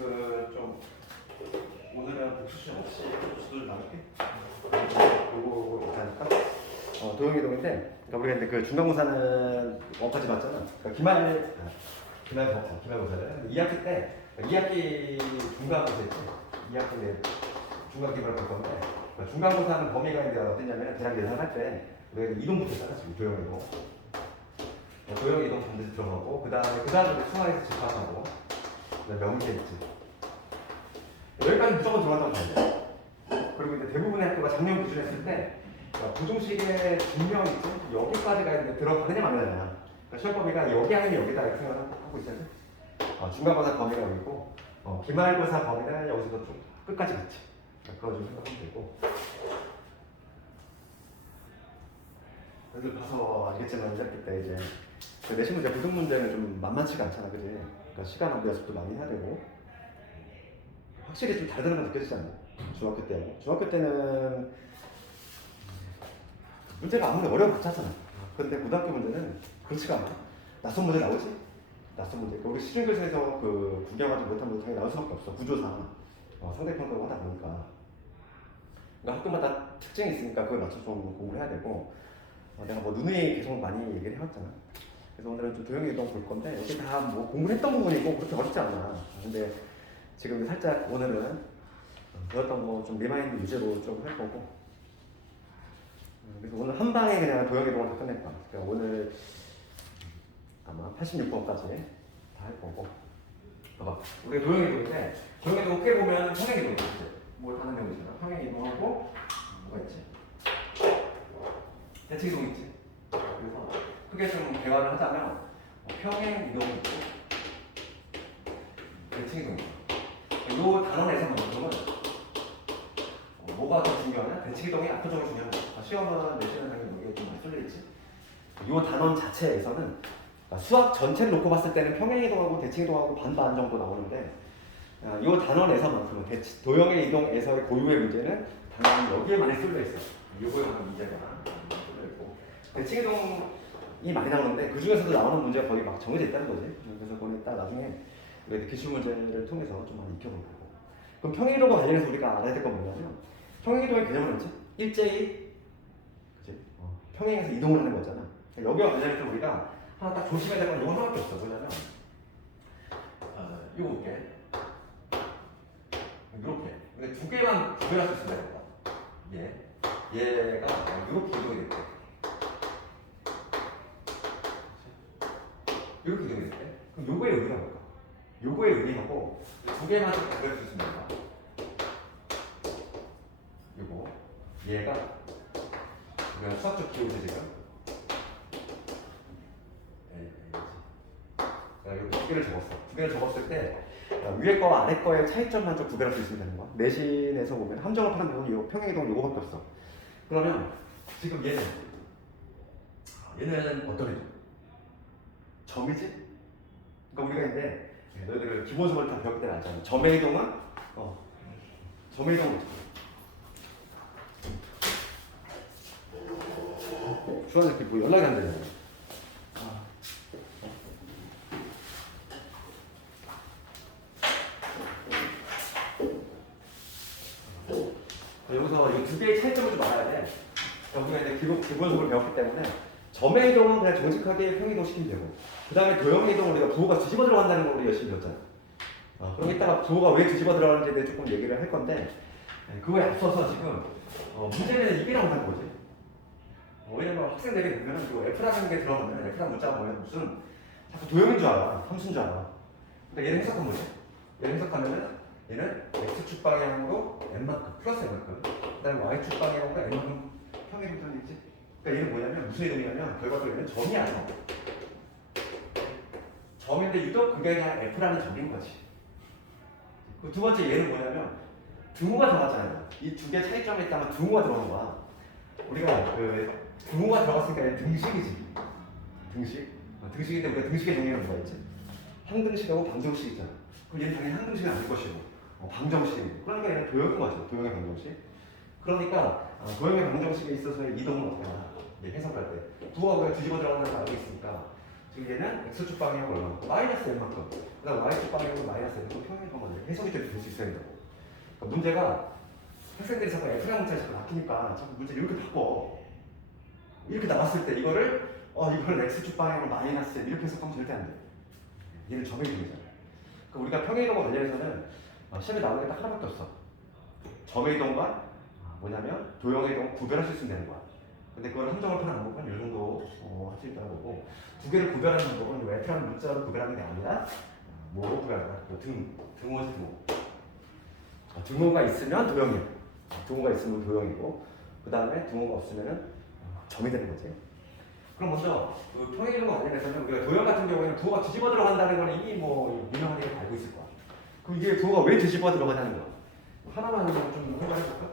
좀 오늘은 복수심 없이 복수를 나눌게. 요거 일단 도형이동인데, 그러니까 우리가 이제 그 중간고사는 원까지 봤잖아. 그러니까 기말고사를 2학기 때 2학기 중간고사 있지. 2학기 때 중간 기말 볼 건데, 그러니까 중간고사는 범위가 이제 어땠냐면 대략 예상할 때 우리가 이동부터 따라지 도형이동. 도형이동 반드시 들어가고 그 다음에 수학에서 집합하고 그다음에 명제 있지. 여기까지 무조건 들어간다고 봐야 돼. 그리고 이제 대부분의 학교가 작년 기준 했을 때 부등식의 증명 있죠? 여기까지가 이제 들어가느냐 마느냐. 그러니까 시험 범위가 여기 아니면 여기다 이렇게 생각하고 있어야 돼. 중간고사 범위가 여기고 기말고사 범위는 여기서도 좀 끝까지 같이. 그거 좀 생각하면 되고. 여기 봐서 알겠지만 이렇게 때 이제 내신 문제, 부등 문제는 좀 만만치가 않잖아, 그지? 그러니까 시간 낭비 연습도 많이 해야 되고. 확실히 좀 다르다는 건 느껴지지 않나? 중학교 때. 중학교 때는 문제가 아무리 어려워봤잖아. 그런데 고등학교 문제는 그렇지가 않아. 낯선 문제 나오지? 낯선 문제. 우리 시중교사에서 그 구경하지 못한 문제 당연히 나올 수밖에 없어. 구조상. 상대평가를 하다 보니까. 그러니까 학교마다 특징이 있으니까 그걸 맞춰서 좀 공부를 해야 되고. 내가 뭐 누누이 계속 많이 얘기를 해왔잖아. 그래서 오늘은 좀 도형이동 볼 건데 여기 다 뭐 공부를 했던 부분이고 그렇게 어렵지 않아. 근데 지금 살짝 오늘은 배웠던 거 좀 리마인드 위주로 좀 할 거고. 그래서 오늘 한 방에 그냥 도형이동을 다 끝낼 거야. 그러니까 오늘 아마 86번까지 다 할 거고. 봐봐. 우리가 도형이동인데 도형이동 크게 보면 평행이동이 있지. 뭘 하는 경우잖아. 평행이동하고 뭐가 있지? 대칭이동 있지. 그래서 크게 좀 대화를 하자면 평행이동이 있고 대칭이동이 있고. 이 단원에서만큼은 뭐가 더 중요하냐? 대칭이동이 압도적으로 중요한 거야. 시험은 내시는 당연히 여기에 좀 많이 쏠려있지. 이 단원 자체에서는 수학 전체를 놓고 봤을 때는 평행이동하고 대칭이동하고 반반 정도 나오는데 이 단원에서만큼은 도형의 이동에서의 고유의 문제는 당연히 여기에 많이 쏠려있어. 요거에 관한 문제가 쏠려있고 대칭이동이 많이 나오는데 그 중에서도 나오는 문제가 거의 막 정해져 있다는 거지. 그래서 그건 이따 나중에 기출 문제를 통해서 좀 많이 익혀볼 거고. 그럼 평행이동과 관련해서 우리가 알아야 될 건 뭐냐면 평행이동의 개념은 뭐지? 일제히 그치? 평행에서 이동을 하는 거잖아. 여기와 관련해서 우리가 하나 딱 조심해야 될 건 이건 하나밖에 없어. 뭐냐면 이거 볼게. 이렇게. 근데 두 개만 구별할 수 있으면 되겠다. 얘가 이렇게 이동이 됐대. 이렇게 이동이 됐대. 그럼 요거의 의미가 뭘까? 요거의 의미하고 두 개만 좀 구별할 수 있으면 된다. 요거 얘가 우리가 수학적 기호지 지금. 여기 두 개를 적었어. 두 개를 적었을 때 위에 거와 아래 거의 차이점만 좀 구별할 수 있으면 되는 거야. 내신에서 보면 함정을 파는 부분이 요 평행이동 요거밖에 없어. 그러면 지금 얘는 어떤 애죠? 점이지? 그러니까 우리가 이제 너희들 기본수를 다 배웠기 때문에 알잖아. 점의 이동은 점의 이동은 주한이렇게 뭐 연락이 안 되잖아. 여기서 이 두 개의 차이점을 좀 알아야 돼. 그러니까 우리가 이제 기본수를 배웠기 때문에 점의 이동은 그냥 정직하게 평이동 시키면 되고 그 다음에 도형의 이동은 우리가 부호가 뒤집어 들어간다는 걸 우리 열심히 배웠잖아. 그럼 이따가 부호가 왜 뒤집어 들어가는지에 대해 조금 얘기를 할 건데 그거에 앞서서 지금 문제는 이게 나온다는 거지. 왜냐면 학생들이 보면은 그 F라는 게 들어가면 F라는 문자가 뭐냐면 무슨 자꾸 도형인 줄 알아. 함수인 줄 알아. 그러니까 얘는 해석한 거지. 얘를 해석하면은 얘는 X축 방향으로 N만큼 플러스 N만큼 그 다음에 Y축 방향으로 N만큼 평행이동이지. 그러니까 얘는 뭐냐면 무슨 이동이냐면 결과적으로 얘는 점이 아니야. 점인데 유독 그게 그냥 F라는 점인 거지. 그 두 번째 얘는 뭐냐면 등호가 들어갔잖아요. 이 두 개 차이점에 있다면 등호가 들어간 거야. 우리가 그 등호가 들어갔으니까 얘는 등식이지. 등식인데 우리가 등식의 종류는 뭐가 있지? 항등식하고 방정식 있잖아. 그럼 얘는 당연히 항등식은 아닐 것이고 방정식. 그러니까 얘는 도형인 거죠. 도형의 방정식. 그러니까 도형의 방정식에 있어서의 이동은 어떻게 하나? 해석할 때 부호가 왜 뒤집어 들어가는 걸 알고 있으니까 지금 얘는 x축 방향으로 얼마? 마이너스 n만큼. 그 다음 y축 방향으로 마이너스 n만큼 평행이동을 이렇게 해석이 될 수 있어야 된다고. 그러니까 문제가 학생들이 자꾸 F랑 문자를 자꾸 바뀌니까 자꾸 문제를 이렇게 바꿔. 이렇게 나왔을 때 이거를 이걸 X축 방향으로 마이너스 이렇게 해석하면 절대 안 돼. 얘는 점의동이잖아. 그러니까 우리가 평행이동과 관련해서는 시험에 나오는 게 딱 하나밖에 없어. 점의동과 뭐냐면 도형의동 구별할 수 있으면 되는 거야. 근데 그걸 함정을 푸는 방법은 이 정도 할 수 있다는 거고, 두 개를 구별하는 방법은 F라는 문자로 구별하는 게 아니라 뭐로 구별하나? 등호지 등호. 등호가 있으면 도형이야. 등호가 있으면 도형이고, 그 다음에 등호가 없으면은 점이 되는 거지. 그럼 먼저 그 평행이동과 관련해서는 우리가 도형 같은 경우에는 부호가 뒤집어 들어간다는 건 이미 뭐 유명하게 알고 있을 거야. 그럼 이게 부호가 왜 뒤집어 들어가냐는 거야. 하나만 좀 해볼까?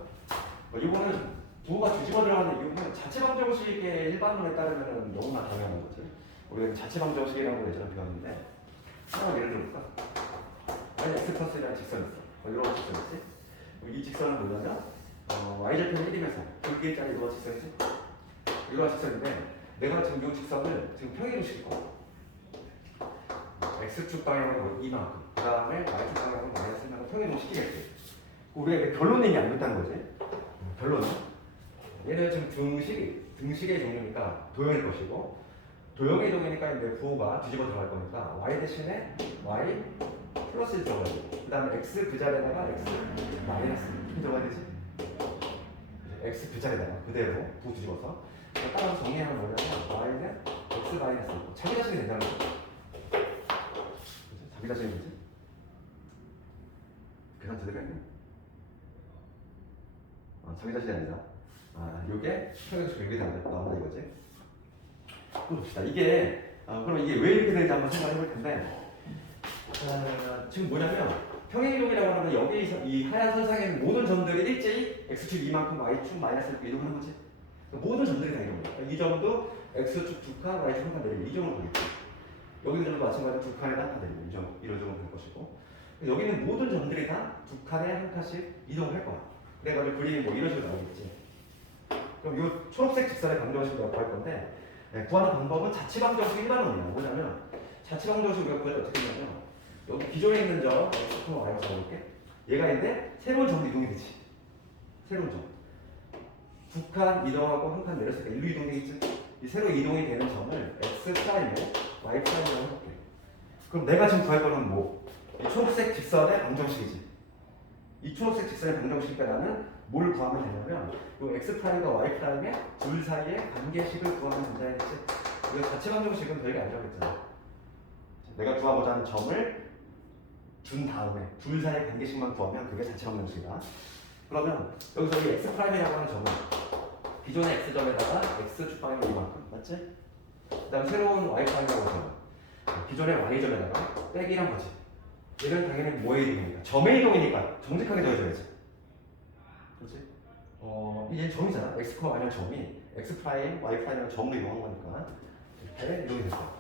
이거는 부호가 뒤집어 들어가는 이유는 자체방정식의 일반론에 따르면 너무나 당연한 거지. 우리가 자체방정식이라는 걸 예전에 배웠는데 하나 예를 들어볼까? x 플러스라는 직선이 있어. 이런 직선이지. 이 직선은 뭐냐면 y절편 1이면서 불길자리 이런 직선이지. 이런 직선인데 내가 지금 이 직선을 지금 평행으로 시킬 거야. x축 방향은 이만큼, 그 다음에 y축 방향은 마이너스 1만큼 평행으로 시키겠지. 우리가 결론 얘기 안 했다는 거지. 결론은 얘는 지금 등식의 종류니까 도형일 것이고, 도형의 이동이니까 이제 부호가 뒤집어 들어갈 거니까 y 대신에 y 플러스 1 들어가야지. 그 다음에 x 그 자리에다가 x 마이너스 1 들어가야 되지. x 그 자리에다가 그대로 부호 뒤집어서 따라서 정리하면 뭐냐면 y는 x 마이너스 1 자기 자신이 된다는 거죠. 자기 자신이 되지? 계산 제대로 했네. 자기 자신이 아니라 요게 평행식 이렇게 나온다 이거지. 그럼 봅시다. 그럼 이게 왜 이렇게 되는지 한번 생각해 볼 텐데, 지금 뭐냐면 평행이동이라고 하면 여기서 이 하얀 선상에 있는 모든 점들이 일제히 x축 이만큼 y축 마이너스 이렇게 이동하는 거지. 모든 점들이 다 이런 거야. 이 점도 x축 두 칸, y축 한 칸 내리고 이 점으로 보겠지. 여기 점도 마찬가지로 두 칸에 한 칸 내리고 이런 점으로 볼 것이고, 여기 있는 모든 점들이 다 두 칸에 한 칸씩 이동을 할 거야. 그래가지고 그림이 뭐 이런 식으로 나오겠지. 그럼 이 초록색 직선의 방정식을 구할 건데, 구하는 방법은 자치방정식 일반론이야. 뭐냐면 자치방정식 우리가 구할 때 어떻게 하냐면 여기 기존에 있는 점 x콤마 y라고 잡아볼게. 얘가 있는데 새로운 점도 이동이 되지. 새로운 점. 두 칸 이동하고 한 칸 내렸으니까 일로 이동되겠지. 이 새로 이동이 되는 점을 x 프라임에 y 프라임이라고 해볼게. 그럼 내가 지금 구할 거는 뭐? 이 초록색 직선의 방정식이지. 이 초록색 직선의 방정식이니까 나는 뭘 구하면 되냐면 이 x 프라임과 y 프라임의 둘 사이의 관계식을 구하면 된다 했지. 이거 자체 방정식은 별게 아니라고 했잖아. 내가 구하고자 하는 점을 준 다음에 둘 사이의 관계식만 구하면 그게 자체 방정식이다. 그러면 여기서 이 x 프라임이라고 하는 점은 기존의 x점에다가 x축 방향이 이만큼, 맞지? 그 다음 새로운 y 프라임이라고 하는 점은 기존의 y점에다가 빼기란 거지. 얘는 당연히 뭐의 이동이니까? 점의 이동이니까 정직하게 더해줘야지. 그렇지? 얘는 점이잖아. x, y는 점이 x 프라임, y 프라임은 점으로 이동한 거니까 이렇게 이동이 됐어.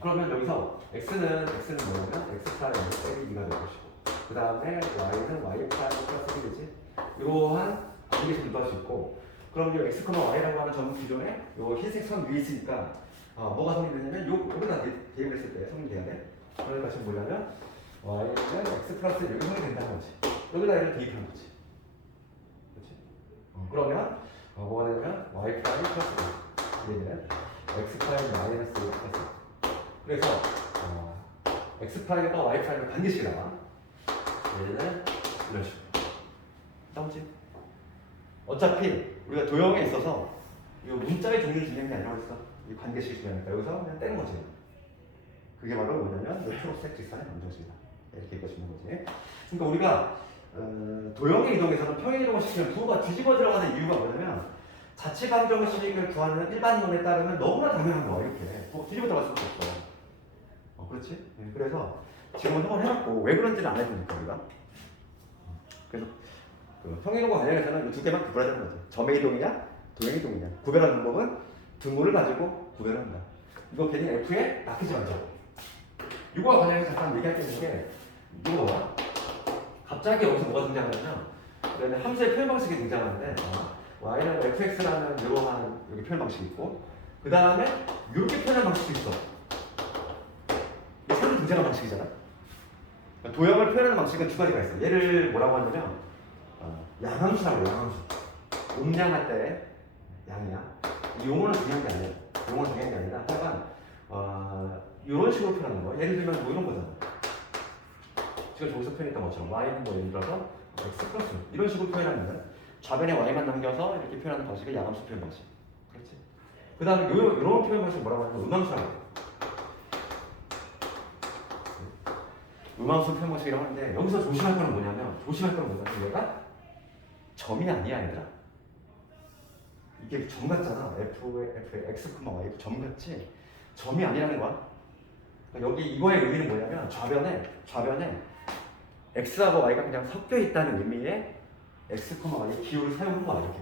그러면 여기서 x는 뭐냐면 x 프라임 빼기 2가 될 것이고, 그 다음에 y는 y 프라임 플러스 1이 되지. 이러한 관계식을 구할 수 있고, 그럼 이 x, y라고 하는 점은 기존에 요 흰색 선 위에 있으니까 뭐가 성립되냐면 여기다 대입을 했을 때 성립돼야 돼. 그러니까 지금 뭐냐면 y는 x 플러스 1 여기 성립된다는 거지. 여기다 얘를 대입하는 거지. 그렇지? 그러면 뭐가 되냐면 y 프라임 플러스 1 얘는 x 프라임 마이너스 1 플러스 1. 그래서 x 프라임과 y 프라임의 관계식이 나와. 얘는 이런 식으로 나오지. 어차피 우리가 도형에 있어서 이 문자의 종류를 중요한 게 아니라고 했어. 이 관계식이 중요하니까 여기서 그냥 떼는 거지. 그게 바로 뭐냐면 초록색 직선의 방정식이다. 이렇게 읽어주는 거지. 그러니까 우리가 도형의 이동에서는 평행 이동을 시키면 부호가 뒤집어 들어가는 이유가 뭐냐면 자체 방정식을 구하는 일반론에 따르면 너무나 당연한 거야. 이렇게 부호가 뒤집어 들어갈 수밖에 없어. 그렇지? 그래서 지금은 한번 해봤고 왜 그런지는 안 해보니까 우리가. 그래서 평행 이동과 관련해서는 이 두 개만 구별하자는 거지. 점의 이동이냐 도형의 이동이냐. 구별하는 방법은 등호를 가지고 구별한다. 이거 괜히 F에 낚이지 말자. 이거와 관련해서 잠깐 얘기할 게 있는 게 이거 봐봐. 갑자기 여기서 뭐가 등장하냐면 그다음에 함수의 표현 방식이 등장하는데 y는 fx라는 이러한 여기 표현 방식이 있고 그 다음에 이렇게 표현한 방식이 있어. 이 새로 등장한 방식이잖아. 도형을 표현하는 방식은 두 가지가 있어요. 얘를 뭐라고 하냐면 양함수라고 양함수. 음량할 때 양이야. 이 용어는 중요한 게 아니에요. 용어는 중요한 게 아니라 하여간 이런 식으로 표현하는 거예요. 예를 들면 뭐 이런 거잖아. 지금 저기서 표현했던 것처럼 y는 뭐 예를 들어서 x 플러스 이런 식으로 표현하면 좌변에 y만 남겨서 이렇게 표현하는 방식을 양함수 표현 방식. 그렇지. 그 다음에 이런 표현 방식 뭐라고 하냐면 음함수라고 해요. 음함수 표현 방식이라고 하는데 여기서 조심할 거는 뭐냐면 얘가 점이 아니야 얘들아. 이게 점 같잖아. f의 x, y 점 같지 점이 아니라는 거야. 그러니까 여기 이거의 의미는 뭐냐면 좌변에 x하고 y가 그냥 섞여 있다는 의미의 x, y의 기호를 사용한 거야 이렇게.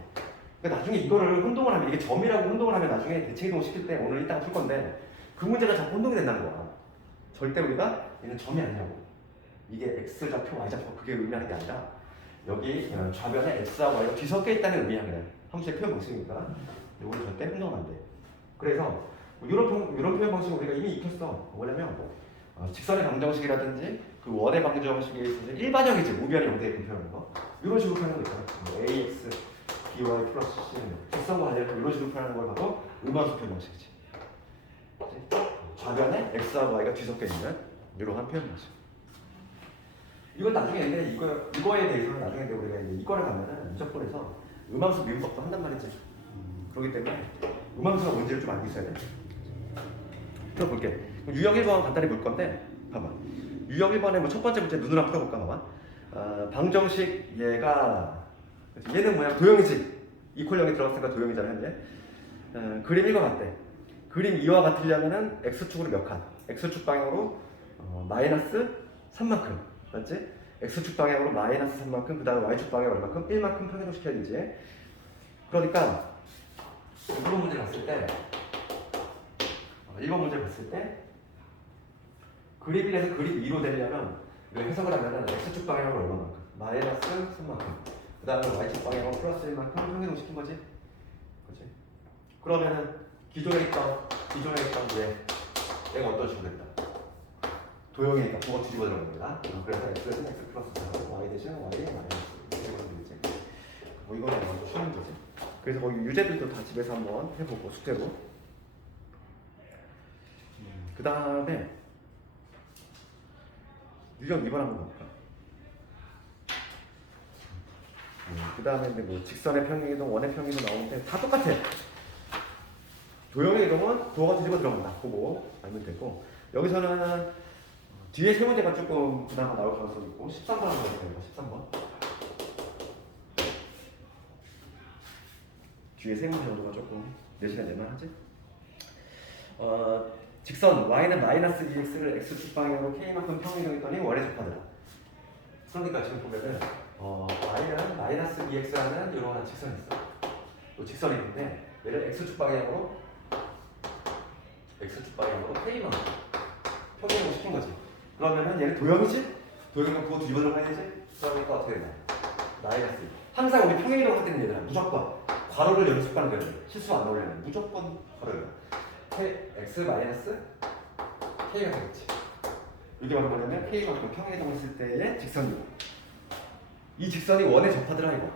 그러니까 나중에 이거를 혼동을 하면 이게 점이라고 혼동을 하면 나중에 대칭이동 시킬 때 오늘 이따가 풀 건데 그 문제가 자꾸 혼동이 된다는 거야. 절대 우리가 얘는 점이 아니냐고. 이게 x좌표, y좌표 그게 의미하는 게 아니라 여기 좌변에 x하고 y가 뒤섞여 있다는 의미야 그냥. 함수의 표현 방식이니까 이거는 절대 혼동은 안 돼. 그래서 이런 표현 방식을 우리가 이미 익혔어. 뭐냐면 직선의 방정식이라든지 그 원의 방정식에 있어서 일반형이지 우변이 0대1 표현하는 거 이런 식으로 표현하는 거 있잖아. ax by 플러스 c는 직선과 관련해서 이런 식으로 표현하는 걸 봐도 음함수 표현 방식이지. 좌변에 x하고 y가 뒤섞여 있는 이러한 표현 방식. 이건 나중에 근데 이거에 대해서는 나중에 우리가 이제 이거를 가면은 무조건에서 음함수 미분법도 한단 말이지. 그렇기 때문에 음함수가 뭔지를 좀 알고 있어야 돼. 풀어볼게. 유형 1번 간단히 볼 건데 봐봐. 유형 1번에 뭐 첫 번째 문제 눈으로 한번 풀어볼까 봐봐. 방정식 얘는 뭐야? 도형이지. 이퀄형이 들어갔으니까 도형이잖아 현재. 그림 1과 같대. 그림 2와 같으려면은 x축으로 몇 칸? x축 방향으로 마이너스 3만큼 맞지? x축 방향으로 마이너스 3만큼 그 다음에 y축 방향으로 얼마큼? 1만큼 평행도시켜야 되지. 그러니까 1번 문제 봤을 때 1번 문제 봤을 때 그립 1에서 그립 2로 되려면 이걸 해석을 하면은 x축 방향으로 얼마만큼? 마이너스 3만큼 그 다음에 y축 방향으로 플러스 1만큼 평행도시킨 거지. 그치? 그러면은 기존에 있던 얘가 어떤 식으로 됐다? 도형이니까 부가 뒤집어 들어가는 거다. 그래서 x는 x 플러스 y 대신 y 마이너스 이렇게 되면 되지. 뭐 이거는 먼저 쉬운 문제지. 그래서 거기 유제들도 다 집에서 한번 해보고 숙제로. 그 다음에 유형 2번 한번 볼까? 그 다음에 뭐 직선의 평행이동, 원의 평행이동 나오는데 다 똑같아. 도형의 이동은 도어가 뒤집어 들어간다. 보고 알면 되고 여기서는 뒤에 세 문제가 조금 그나마 나올 가능성이 있고 13번 한번 해볼게요. 13번. 뒤에 세 문제 정도가 조금 내시간 낼만하지? 직선 y는 마이너스 2x를 x축 방향으로 k만큼 평행이동했더니 원에 접하더라. 그러니까 지금 보면은 y는 마이너스 2x라는 이러한 직선이 있어. 이 직선이 있는데 얘를 x축 방향으로 k만큼 평행이동 시킨 거지. 그러면은 얘는 도형이지? 도형이면 그거 뒤집어 들어가야 되지? 그러니까 어떻게 되나? 마이너스. 항상 우리 평행이동 할 때는 얘들아 무조건 괄호를 연습하는 거예요. 실수 안 나오려면 무조건 괄호예요. x 마이너스 k가 되겠지. 이게 바로 뭐냐면 k만큼 평행이동을 했을 때의 직선이고 이 직선이 원에 접하더라 이거.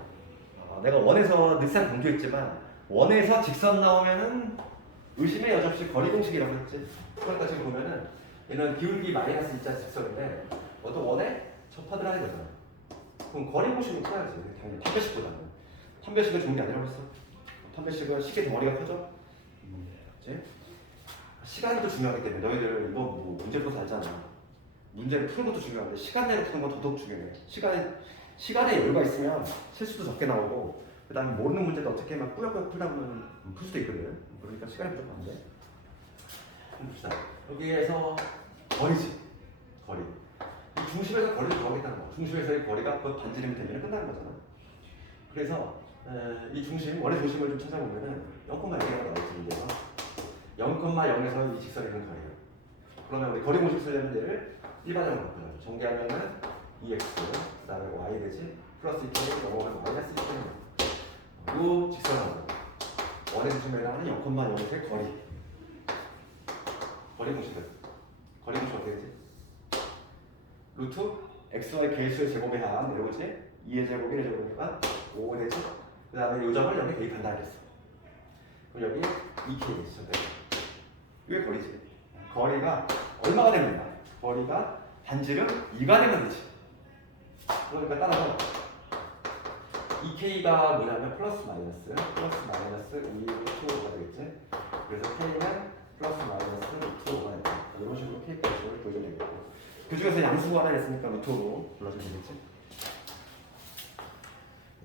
내가 원에서 늘상 강조했지만 원에서 직선 나오면은 의심의 여지없이 거리 공식이라고 했지. 그러니까 지금 보면은 얘는 기울기 마이너스 2자 직선인데 어떤 원에 접하더라 이거잖아. 그럼 거리 공식을 써야지. 당연히 판별식보다는. 판별식은 좋은 게 아니라고 했어. 판별식은 시계 덩어리가 커져. 그치? 시간도 중요하기 때문에 너희들 이거 뭐 문제 풀어서 알잖아. 문제를 푸는 것도 중요한데 시간 내로 푸는 건 더더욱 중요해. 시간에 여유가 있으면 실수도 적게 나오고 그 다음에 모르는 문제도 어떻게 막 꾸역꾸역 풀다 보면 풀 수도 있거든. 그러니까 시간이 무조건 안 돼. 봅시다. 여기에서 거리지. 거리. 이 중심에서 거리를 구하겠다는 거. 중심에서의 거리가 그 반지름이 되면 끝나는 거잖아. 그래서 이 중심, 원의 중심을 좀 찾아보면은 0,0가 나와있지. 문제가 0,0에서 이 직선이 있는 거리예요. 그러면 우리 거리 공식 쓰려면 얘를 일반형으로 바꿔야죠. 전개하면은 2x, 그 다음에 y 되지. 플러스 2k 넘어가면 마이너스 2k. 요 직선하고 원의 중심에 해당하는 0,0에서의 거리 공식은. 거리 공식 어떻게 되지? 루트 xy 개수의 제곱에 한 내려오지 2의 제곱 1의 제곱이니까 5 되지. 그 다음에 요 점을 여기 대입한다 하겠어. 그럼 여기 2k 있어. 이게 거리지. 거리가 얼마가 되느냐? 거리가 반지름 2가 되면 되지. 그러니까 따라서 2k가 뭐냐면 플러스 마이너스 2루트 5가 되겠지. 그래서 k는 플러스 마이너스 루트 5가 되겠다. 이런 식으로 k값을 보여주면 되겠고, 그 중에서 양수가 하나 있으니까 루트로 불러주면 되겠지.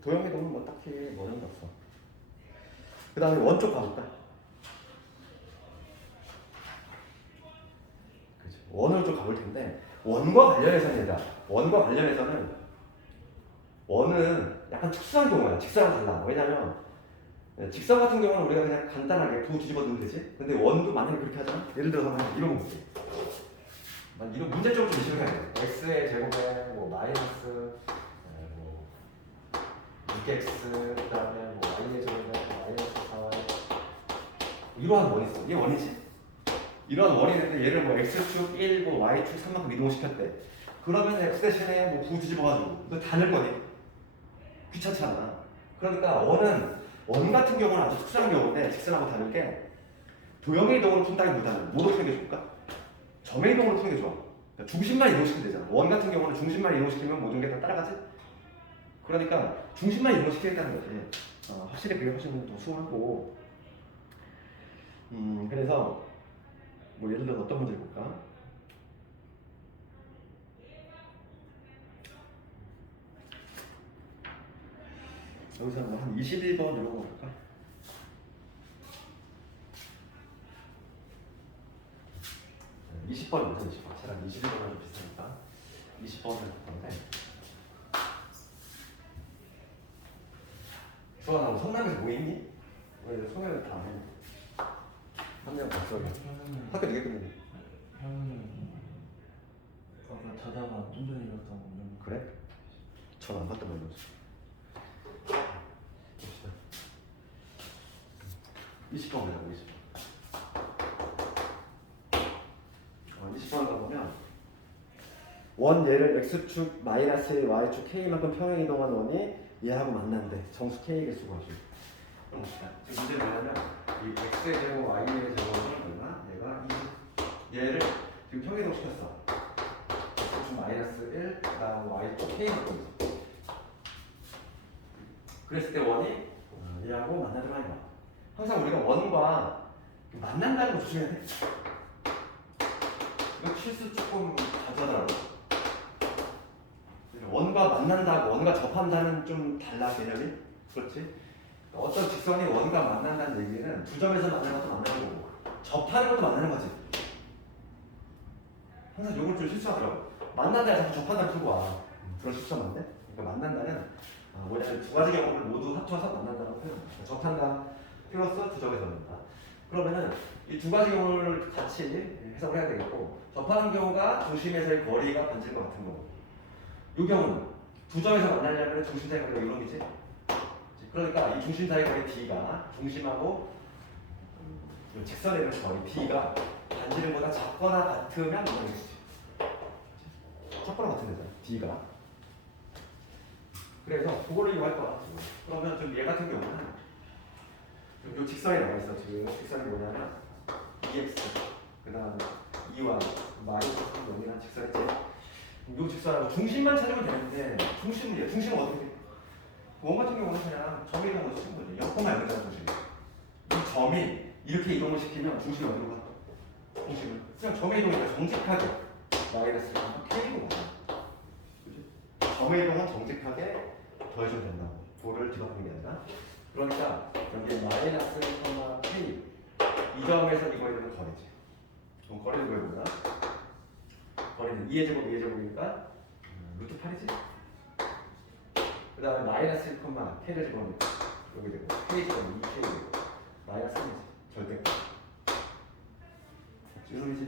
도형해도는 뭐 딱히 뭐는 없어. 그 다음에 원 쪽 가볼까? 그죠. 원을 좀 가볼 텐데, 원과 관련해서는 얘들아, 원과 관련해서는 원은 약간 특수한 경우야. 직선은 달라. 왜냐면 직선 같은 경우는 우리가 그냥 간단하게 부 뒤집어 넣으면 되지. 근데 원도 만약에 그렇게 하잖아. 예를 들어서 이런 거 볼게. 이런 문제점을 좀 의식을 해야 돼. x의 제곱에 뭐 마이너스 뭐 6x 그다음에 뭐 y의 제곱에 마이너스 4y 이러한 원이 있어. 이게 원이지. 이러한 원이 있는데 얘를 뭐 x축 1, 뭐 y축 3만큼 이동을 시켰대. 그러면 x 대신에 뭐 부 뒤집어가지고 이거 다 넣을 거니? 귀찮잖아. 그러니까 원 같은 경우는 아주 특수한 경우인데 직선하고 다르게 도형의 이동으로 푼다기보다는 뭐로 푸는 게 좋을까? 점의 이동으로 푸는 게 좋아. 그러니까 중심만 이동시키면 되잖아. 원 같은 경우는 중심만 이동시키면 모든 게 다 따라가지? 그러니까 중심만 이동시키겠다는 거지. 확실히 그게 훨씬 더 수월하고. 그래서 뭐 예를 들어 어떤 문제를 볼까? 여기서 뭐한 21번 이런 거 볼까? 20번입니다. 20번. 차라리 21번이랑 좀 비슷하니까 20번을 볼 건데, 수아나 성남에서 뭐 있니? 왜 소개를 다 안 해? 한 명 봤어. 학교 되게 끝내네. 형은 아까 자다가 좀 전에 일어났다고. 그래? 전화 안 받던 거 이러지. 봅시다. 20번 보자고. 20번 가보면 원 얘를 x축 마이너스 y축 k만큼 평행 이동한 원이 얘하고 만난대. 정수 k의 개수가 하죠. 그럼 봅시다. 지금 문제는 뭐냐면 이 x의 제곱 y의 제곱은 얼마? 얘가 2. 얘를 지금 평행 이동 시켰어. x축 마이너스 1, 그다음 y축 k만큼 있어. 그랬을 때 원이 얘하고 만나는 말이야. 항상 우리가 원과 만난다는 거 조심해야 돼. 이거 실수 조금 자주 하더라고. 원과 만난다고 원과 접한다는 좀 달라 개념이. 그렇지? 어떤 직선이 원과 만난다는 얘기는 두 점에서 만나는 것도 만나는 거고 접하는 것도 만나는 거지. 항상 요걸 좀 실수하더라고. 만난다 자꾸 접한다를 풀고 와. 그런 실수하면 안 돼? 그러니까 만난다는 뭐냐면 두 가지 경험을 모두 합쳐서 만난다고 표현합니다. 접한다 플러스 두 점에서 만난다. 그러면은 이 두 가지 경우를 같이 해석을 해야 되겠고, 접하는 경우가 중심에서의 거리가 반지름과 같은 거고, 이 경우는 두 점에서 만나려면 중심 사이 거리가 이놈이지. 그러니까 이 중심 사이 거리 D가 중심하고 직선의 이런 거리 D가 반지름보다 작거나 같으면 이놈이지. 작거나 같은 데잖아. D가. 그래서 그거를 이용할 거야. 그러면 좀 얘 같은 경우는 요 직선이 나와 있어. 지금 직선이 뭐냐면 EX 그 다음에 E와 마이너스 0이라는 직선이지. 요 직선하고 중심만 찾으면 되는데 중심은 어떻게 돼? 원 같은 경우는 그냥 점이 이동을 시키는 거지. 0,0이잖아 중심이. 이 점이 이렇게 이동을 시키면 중심이 어디로 가? 중심은 그냥 점의 이동이니까 정직하게 마이너스 K로 가. 그치? 점의 이동은 정직하게 더해주면 된다고. 도를 뒤바꾸는 게 아니라. 그러니까 여기 마이너스 K 이 점에서 이거에 대한 거리지. 그럼 거리를 구해보자. 거리는 2의 제곱 2의 제곱이니까 루트 8이지. 그 다음에 마이너스 1, K를 집어넣으면 여기 되고 K 집어넣으면 2K 되고 마이너스 3이지. 절대값. 이놈이지.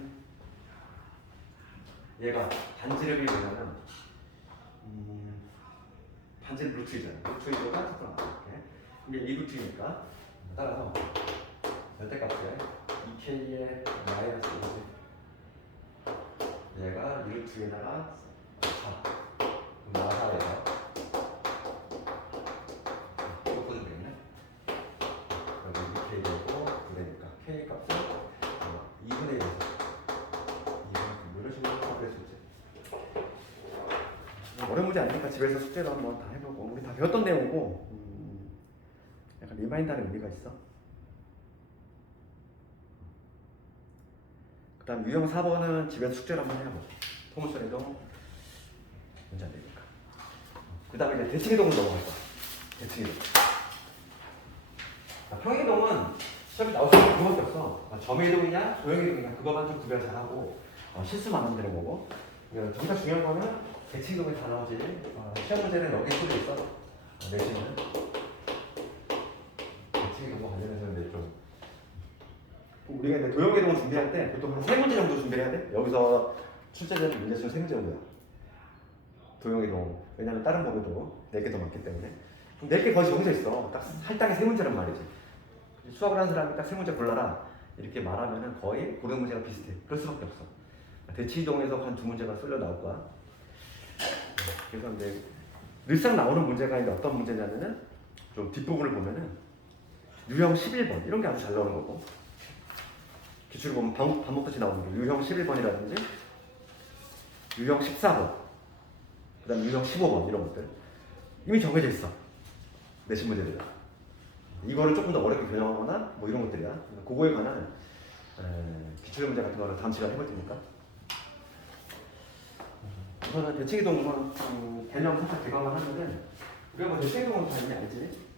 얘가 반지름이 뭐냐면 반지름 루트이잖아. 루트 1로가 특성 이렇게. 이게 2루트니까 따라서 절대값에 2K의 마이너스 1이 얘가 2루트에다가 나사에서 이거 써도 되겠네. 여기 K 되고 그러니까 K 값은 2분의 1에서 2분의 1을 식으로 그럴 수 있지. 어려운 문제 아니니까 집에서 숙제도 한번 다 해보고 우리 다 배웠던 내용이고 약간 리마인드하는 의미가 있어. 그 다음 유형 4번은 집에서 숙제를 한번 해보고 토무스레도 문제 안 되니까. 그 다음에 이제 대칭이동으로 넘어갈 거야. 대칭이동. 평이동은 시험에 나올 수 있는 그거밖에 없어. 점이동이냐 도형이동이냐 그거만 좀 구별 잘하고 실수만 하면 되는 거고. 정작 중요한 거는 대칭이동이 다 나오지. 시험 문제는 여기 쓰여 있어. 내신은 대칭이동과 관련해서는 좀 우리가 이제 도형이동을 준비할 때 보통 한 3문제 정도 준비해야 돼. 여기서 출제되는 문제 수는 3문제 정도야. 도형이동. 왜냐면 다른 범위도 4개 더 많기 때문에. 4개 거의 정해져 있어. 딱 할당에 3문제란 말이지. 수학을 하는 사람이 딱 3문제 골라라 이렇게 말하면은 거의 고른 문제가 비슷해. 그럴 수밖에 없어. 대치이동에서 한 2문제가 쏠려 나올 거야. 그래서 이제 늘상 나오는 문제가 있는데 어떤 문제냐면은 좀 뒷부분을 보면은 유형 11번 이런 게 아주 잘 나오는 거고. 기출을 보면 반복듯이 나오는 게 유형 11번이라든지 유형 14번 그 다음 유형 15번 이런 것들 이미 정해져 있어. 내신 문제들은 이거를 조금 더 어렵게 변형하거나 뭐 이런 것들이야. 그거에 관한 기출 문제 같은 거를 다음 시간에 해볼 테니까. 우선은 대칭이동은 개념 살짝 개방을 하면은 우리가 뭐 대칭이동은 다 이미 알지.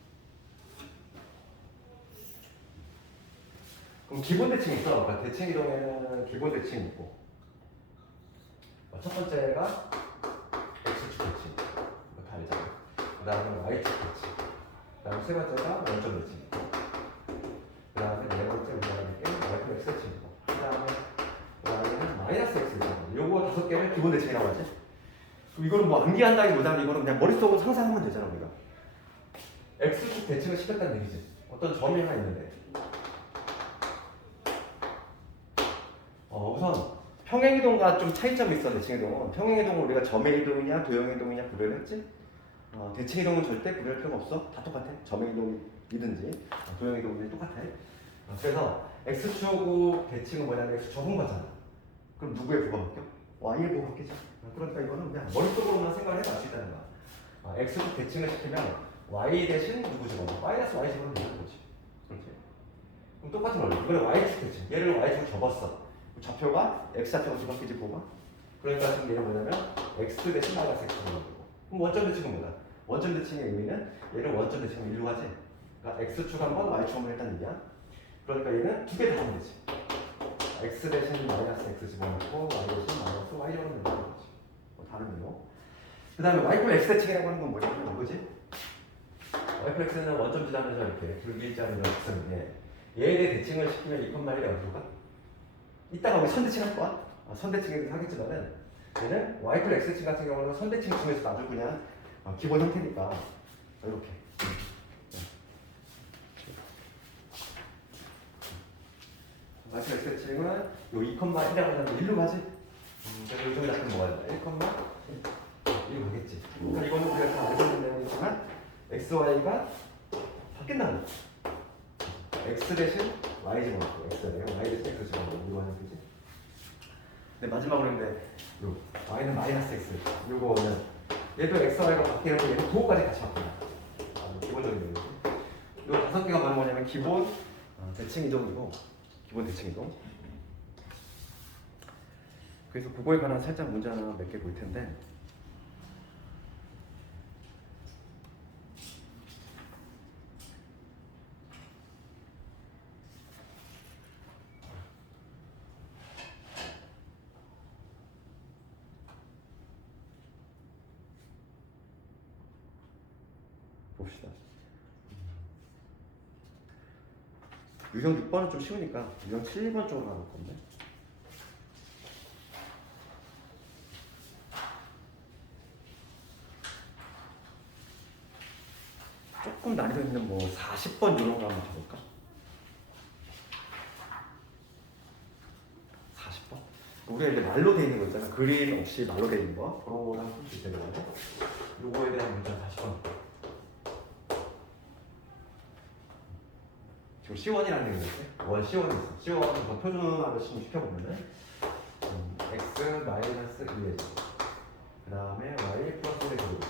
그럼 기본 대칭이 있어. 그러니까 대칭이동에는 기본 대칭이 있고 첫 번째가 X축 대칭 이거 다 알잖아. 그 다음에 Y축 대칭 그 다음에 세 번째가 원점 대칭 있고 그 다음에 네 번째 우리가 하는 게 Y X 대칭 있고 그 다음에 마이너스 X 대칭 요거 5개를 기본 대칭이라고 하지. 그럼 이거는 뭐 암기한다기보다는 이거는 그냥 머릿속으로 상상하면 되잖아. 우리가 X축 대칭을 시켰다는 얘기지. 어떤 점이 하나 있는데 우선 평행이동과 좀 차이점이 있어. 대칭이동은 평행이동은 우리가 점의 도형이동이냐 구별을 했지. 대칭이동은 절대 구별할 필요가 없어. 다 똑같아. 점의동이든지 도형이동이든지 똑같아. 그래서 X축 대칭은 뭐냐면 X 적은 거잖아. 그럼 누구의 부가 바뀌어? Y의 부가 바뀌죠. 그러니까 이거는 그냥 머릿속으로만 생각을 해도 알 수 있다는 거야. X축 대칭을 시키면 Y 대신 누구 집어넣어? 마이너스 Y 집어넣으면 되는 거지. 그렇지. 그럼 똑같은 원리. 이거는 Y축 대칭. 얘를 Y축 접었어. 좌표가 X좌표가 뒤바뀌지 보가. 그러니까 지금 얘는 뭐냐면 X 대신 마이너스 X가 되는 거고. 그럼 원점 대칭은 뭐다? 원점 대칭의 의미는 얘를 원점 대칭으로 일로 하지. 그러니까 X축 한번 Y축 한번 했다는 얘기야. 그러니까 얘는 두 개 다 하면 되지. X 대신 마이너스 X 집어넣고 Y 대신 마이너스 Y 집어넣는 거지. 다른 의미로. 그 다음에 Y 플 X 대칭이라고 하는 건 뭐냐면 이거지. Y 플 X는 원점 지나면서 이렇게 불길자는 이런 X인데 얘에 대해 대칭을 시키면 2,1이 어디로 가? 이따가 우리 선대칭 할 거야. 선대칭에서 하겠지만은 얘는 Y 플 X 대칭 같은 경우는 선대칭 중에서 아주 그냥 기본 형태니까 이렇게. Y 플 X 대칭은 요 2,1이라고 하는데 1로 가지. 그래서 요즘에 약간 뭐가 된다. 1,1로 가겠지. 그러니까 이거는 우리가 다 알고 있는 내용이지만 XY가 바뀐다는 거지. X 대신 Y 집어넣고 X가 되고 Y 대신 X 집어넣고 이거 하는 거지. 근데 마지막으로 했는데 요 Y는 마이너스 X 요거는 얘도 X, Y가 바뀌는데 얘도 도까지 같이 바뀐다. 기본적인 내용이지. 요 5개가 뭐는 뭐냐면 기본 대칭 이동이고 기본 대칭 이동. 그래서 그거에 관한 살짝 문제 하나 몇 개 볼 텐데 봅시다. 유형 6번은 좀 쉬우니까 유형 7번 쪽으로 가볼 건데 조금 난이도 있는 뭐 40번 이런 거 한번 가볼까? 40번? 우리가 이제 말로 돼 있는 거 있잖아. 그림 없이 말로 돼 있는 거. 그거랑 풀수 있다는 거. 요거에 대한 문제 다시 봐. 지금 C1이라는 얘기가 있어. 원 C1이 있어. C1 뭐 표준화를 시켜보면은 x 마이너스 1의 그 다음에 y 플러스 1의 제곱이지.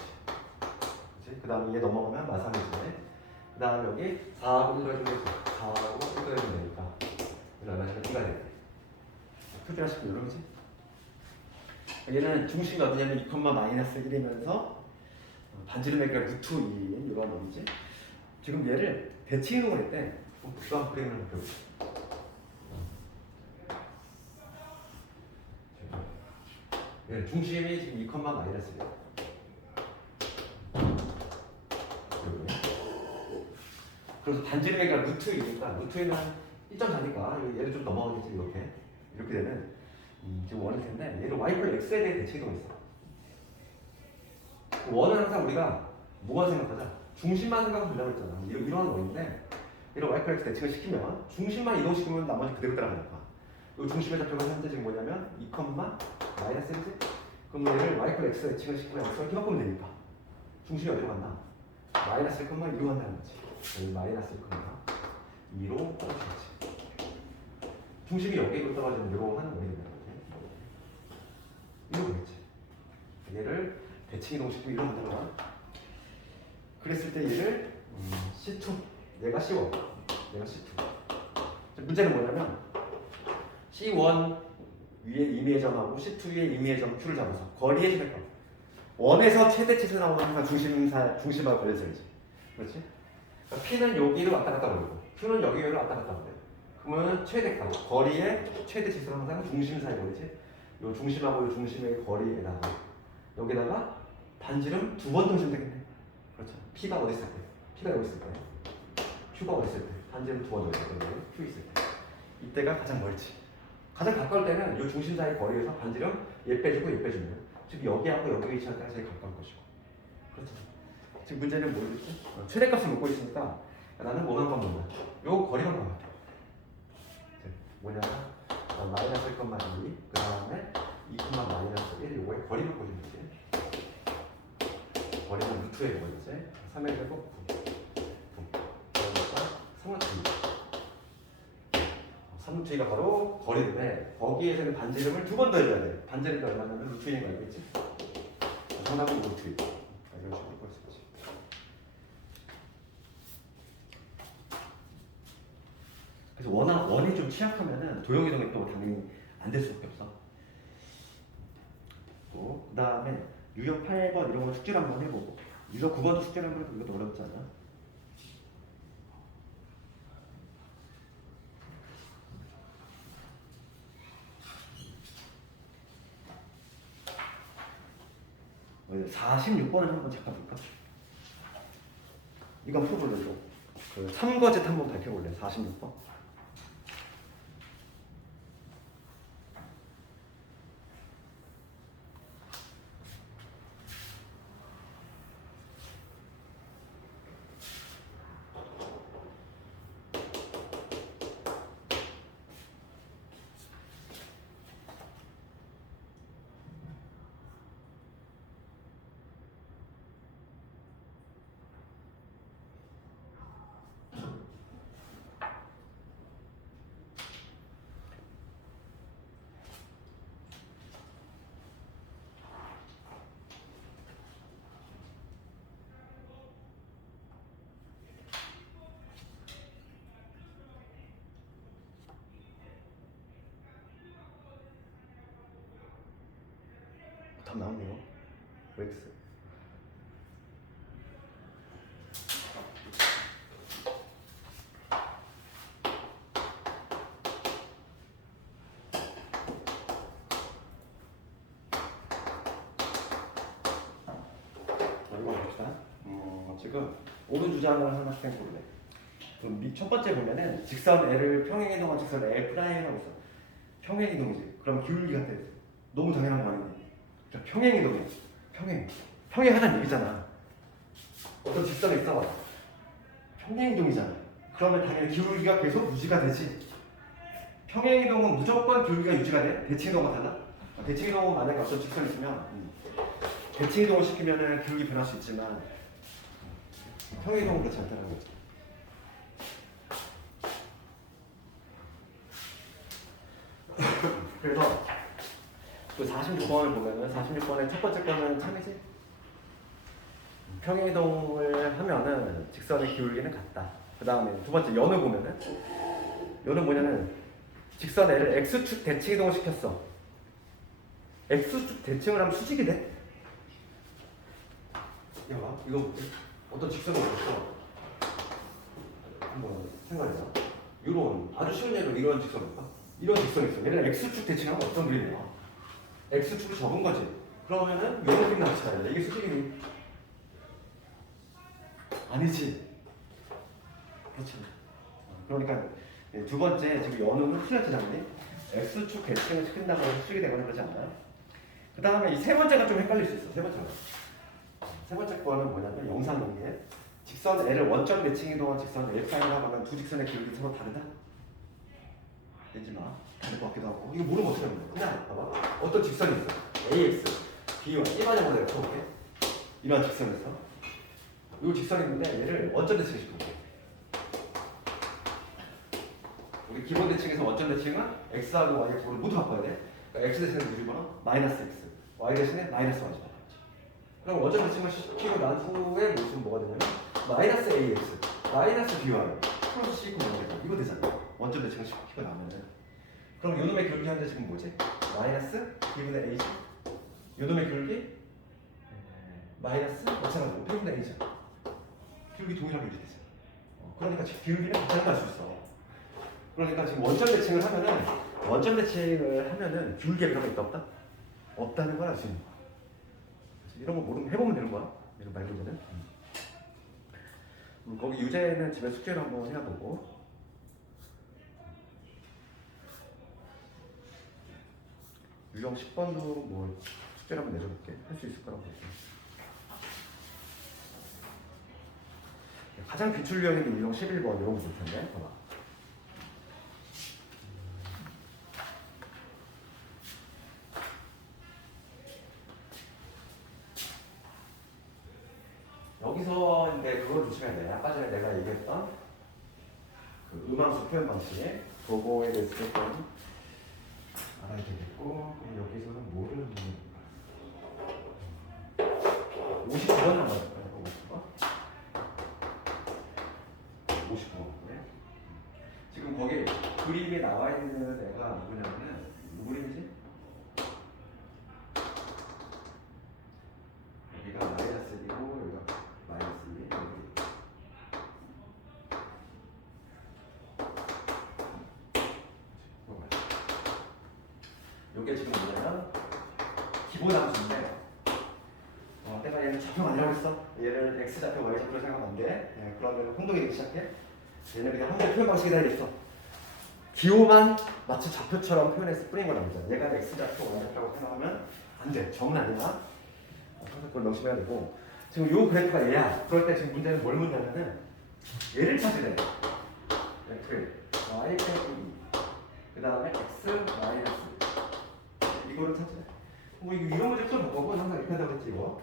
그치? 그 다음에 얘 넘어가면 마삼이지. 그 다음에 여기 4하고 1을 해주면 되지. 4하고 1을 해주면 되니까 이거 얼마냐면 2가 돼. 표준화시키면 이런 거지. 얘는 중심이 어디냐면 2, 마이너스 1이면서 반지름의 값 루트 2인 이런 놈이지. 지금 얘를 대칭으로 했대. 부수한 프레임을 배우자. 예, 중심이 지금 2, 마이너스 1. 그래서 반지름의 값 루트 2니까 루트 2는 1.4니까 얘를 좀 넘어가겠지. 이렇게 되면 지금 원일 텐데 얘를 y 플러스 x에 대해 대칭이 있어. 원은 항상 우리가 뭐가 생각하자? 중심만 생각하려고 했잖아. 이런 원인데 얘를 y 플러스 x 대칭을 시키면 중심만 이동시키면 나머지 그대로 따라가니까 이 중심의 좌표가 현재 지금 뭐냐면 2, 마이너스 1이지? 그럼 얘를 y 플러스 x 대칭을 시키면 x가 이렇게 바꾸면 되니까 중심이 어디로 갔나? 마이너스 1, 2로 간다는 거지. 여기 마이너스 1, 2로 떨어지겠지. 중심이 여기로 떨어지는 이러한 원인이 되는 거지. 이러겠지. 얘를 대칭 이동시키면 이런 거잖아. 그랬을 때 얘를 C2, 얘가 C1, 얘가 C2. 문제는 뭐냐면 C1 위에 임의의 점하고 C2 위에 임의의 점 Q를 잡아서 거리의 최대값. 원에서 최대치에서 나오는 항상 중심하고 걸려져야지. 그렇지? 그러니까 P는 여기로 왔다 갔다 걸리고 Q는 여기로 왔다 갔다 걸려. 그러면 최대값, 거리의 최대치에서 항상 중심 사이 걸리지. 요 중심하고 요 중심의 거리에다가 여기다가 반지름 2번 동시면 되겠네. 그렇죠. P가 어디 있을 때? P가 여기 있을 때. Q가 어디 있을 때? 반지름 2번 여기 있을 때. Q 있을 때. 이때가 가장 멀지. 가장 가까울 때는 요 중심 사이 거리에서 반지름 얘 빼주고 얘 빼주면 즉 여기하고 여기 위치할 때가 제일 가까운 것이고. 그렇죠. 지금 문제는 뭐였지? 최대값을 먹고 있으니까 나는 원한만 먹는 요 거리만 먹는 뭐냐면 마이너스 1, 2, 그 다음에 2, 마이너스 1 요거의 거리를 보여주는 거지. 거리는 루트의 거리지. 3의 제곱 9. 그러니까 3루트 2가 바로 거리인데 거기에서는 반지름을 2번 더 해줘야 돼. 반지름이 얼마냐면 루트 2인 거 알겠지? 정답은 루트 2. 이런 식으로 볼 수 있지. 그래서 원이 좀 취약하면은 도형이동이 또 당연히 안 될 수밖에 없어. 또 그다음에 유형 8번 이런 거 숙제를 한번 해보고 유형 9번도 숙제를 한번 해보고 이것도 어렵지 않아? 어, 46번을 한번 잠깐 볼까? 이거 한번 풀어볼래 이거. 그 참거짓 한번 밝혀볼래 46번. 답 나오네요. X. 이거 봅시다. 지금 오른 주장을 하는 학생 볼래. 그럼 첫 번째 보면은 직선 L을 평행이동한 직선 L 프라임이라고 있어. 평행이동이지. 그럼 기울기가 돼. 너무 당연한 거 아니니? 평행이동이야. 평행하다는 얘기잖아. 어떤 직선이 있어. 평행이동이잖아. 그러면 당연히 기울기가 계속 유지가 되지. 평행이동은 무조건 기울기가 유지가 돼. 대칭이동은 달라. 대칭이동은 만약에 어떤 직선이 있으면 대칭이동을 시키면은 기울기 변할 수 있지만 평행이동은 그렇지 않다는 거죠. 그래서 그 46번을 보면은 46번의 첫 번째 거는 참이지. 평행이동을 하면은 직선의 기울기는 같다. 그 다음에 두 번째 연을 보면은 연은 뭐냐면 직선 L을 X축 대칭이동을 시켰어. X축 대칭을 하면 수직이 돼? 야, 이거 어떤 직선이 있었어. 한번 생각해봐. 이런 아주 쉬운 예로 이런 직선일까? 이런 직선이 있어. 얘는 X축 대칭하면 어떤 그림이 나와? X축이 적은 거지. 그러면은 이런 그림 나오지 않냐? 이게 수직이니? 아니지. 그렇지. 그러니까 두 번째 지금 연우는 틀렸지 당연히. X축 대칭을 시킨다고 해서 수직이 되거나 그러지 않아요. 그 다음에 이 세 번째가 좀 헷갈릴 수 있어. 세 번째가. 세 번째 거는 뭐냐면 영상 논리에 직선 L을 원점 대칭 이동한 직선 L 파이라고 하면 두 직선의 기울기 서로 다르다? 내지 마. 다를 것 같기도 하고. 이거 모르면 어떻게 하는 거야? 그냥 봐봐. 어떤 직선이 있어. AX, BY, 일반적으로 내가 쳐볼게. 이런 직선이 있어. 이 직선이 있는데 얘를 원점 대칭 시켜볼게. 우리 기본 대칭에서 원점 대칭은 X하고 Y의 도를 모두 바꿔야 돼. 그러니까 X 대신에 무슨 번호? 마이너스 X. Y 대신에 마이너스 Y. 그럼 원점 대칭을 시키고 난 후에 모습은 뭐가 되냐면 마이너스 AX, 마이너스 BY, 플러스 C 뭐가 되죠? 이거 되잖아. 원점 대칭을 시키고 나면은. 그럼 요놈의 기울기 현재 지금 뭐지? 마이너스 B분의 A죠. 요놈의 기울기 마이너스 마찬가지로 B분의 A죠. 기울기 동일하게 이렇게 되죠. 그러니까 지금 기울기는 같이 갈 수 있어. 그러니까 지금 원점 대칭을 하면은 기울기에 변화가 있다 없다? 없다는 걸 알 수 있는 거야. 이런 거 모르면 해보면 되는 거야. 이런 말 문제는. 거기 유제는 집에 숙제를 한번 해보고. 유형 10번도 뭐 숙제를 한번 내줘볼게. 할 수 있을 거라고 볼게. 가장 기출 유형이 유형 11번 이런 거 볼 텐데. 봐봐. 여기서 이제 그걸 조심해야 돼. 아까 전에 내가 얘기했던 그 음함수 표현 방식, 그거에 대해서 조금 알아야 되겠고, 그럼 여기서는 뭐를 묻는 거야? 59번 한번 볼까요? 59번. 네. 지금 거기 그림이 나와 있는 애가 누구냐면은 누구 그림이지? 여기가 마이너스 1이고 여기가 마이너스 2. 이게 지금 뭐냐면 기본 함수인데 내가 얘는 좌표 아니라고 했어. 얘를 x 좌표, y 좌표로 생각하면 안 돼. 그러면 혼동이 되기 시작해. 얘는 그냥 항상 표현 방식이 달려있어. 기호만 마치 좌표처럼 표현해서 뿌린 거란 말이야. 얘가 x 좌표, y 좌표라고 생각하면 안 돼. 정은 아니야. 항상 그걸 명심해야 되고. 지금 요 그래프가 얘야. 그럴 때 지금 문제는 뭘 묻냐면은 얘를 찾으래. 그래프 y 빼기 그 다음에 x 마이너스 이거를 찾으래. 뭐 이런 문제 풀어 볼 거고 항상 이렇게 한다고 했지 이거.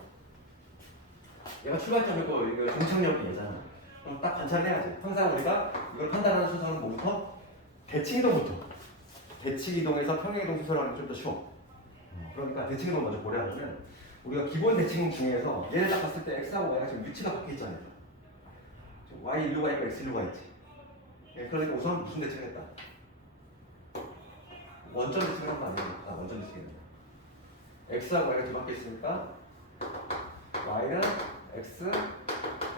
얘가 출발점이고 이거 종착역이 얘잖아. 그럼 딱 관찰을 해야지. 항상 우리가 이걸 판단하는 순서는 뭐부터? 대칭이동부터. 대칭이동에서 평행이동 순서로 하는 게 좀 더 쉬워. 그러니까 대칭이동 먼저 고려하면 우리가 기본 대칭 중에서 얘를 딱 봤을 때 x하고 y가 지금 위치가 바뀌어 있잖아요. y 일루가 있고 x 일루가 있지. 그러니까 우선 무슨 대칭을 했다? 원점 대칭을 한 거 아니니까 원점 대칭이네. x하고 y가 뒤바뀌어 있으니까 y는 x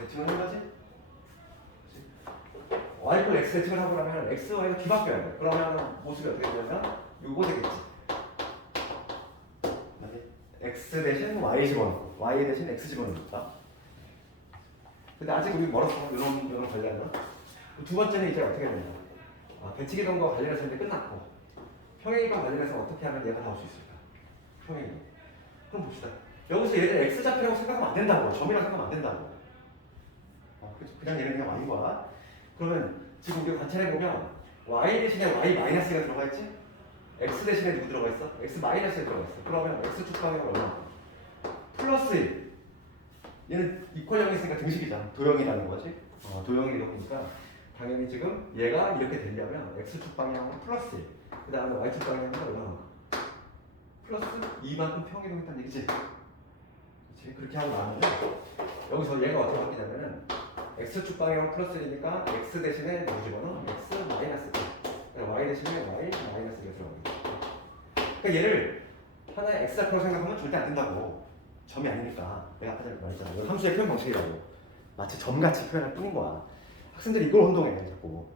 대칭을 한 거지? y 또 x 대칭을 하고 나면 x, y가 뒤바뀌어야 돼. 그러면 모습이 어떻게 되냐면 요거 되겠지. x 대신 y 집어넣고 y 대신 x 집어넣을까? 근데 아직 우리 멀었어. 이런 관련은. 두 번째는 이제 어떻게 되냐? 대칭이동과 관련해서 이제 끝났고 평행이동 관련해서 어떻게 하면 얘가 나올 수 있을까? 평행이동. 그럼 봅시다. 여기서 얘를 x 좌표라고 생각하면 안 된다고. 점이라고 생각하면 안 된다고. 그냥 얘는 그냥 y인 거야. 그러면 지금 우리가 관찰해보면 y 대신에 y 마이너스가 들어가 있지? x 대신에 누구 들어가 있어? x 마이너스가 들어가 있어. 그러면 x축 방향은 얼마? 플러스 1. 얘는 이퀄형이 있으니까 등식이잖아. 도형이라는 거지. 도형이니까 당연히 지금 얘가 이렇게 되려면 x축 방향은 플러스 1. 그 다음에 y축 방향은 얼마나? 플러스 2만큼 평행이동했다는 얘기지. 그렇지? 그렇게 하고 나면 여기서 얘가 어떻게 바뀌냐면은 x축 방향은 플러스 1이니까 x 대신에 뭐 집어넣어? x 마이너스 1. y 대신에 y 마이너스 1이 들어갑니다. 그러니까 얘를 하나의 x좌표로 생각하면 절대 안 된다고. 점이 아니니까. 내가 아까 전에 말했잖아. 이건 함수의 표현 방식이라고. 마치 점같이 표현할 뿐인 거야. 학생들이 이걸 혼동해 자꾸.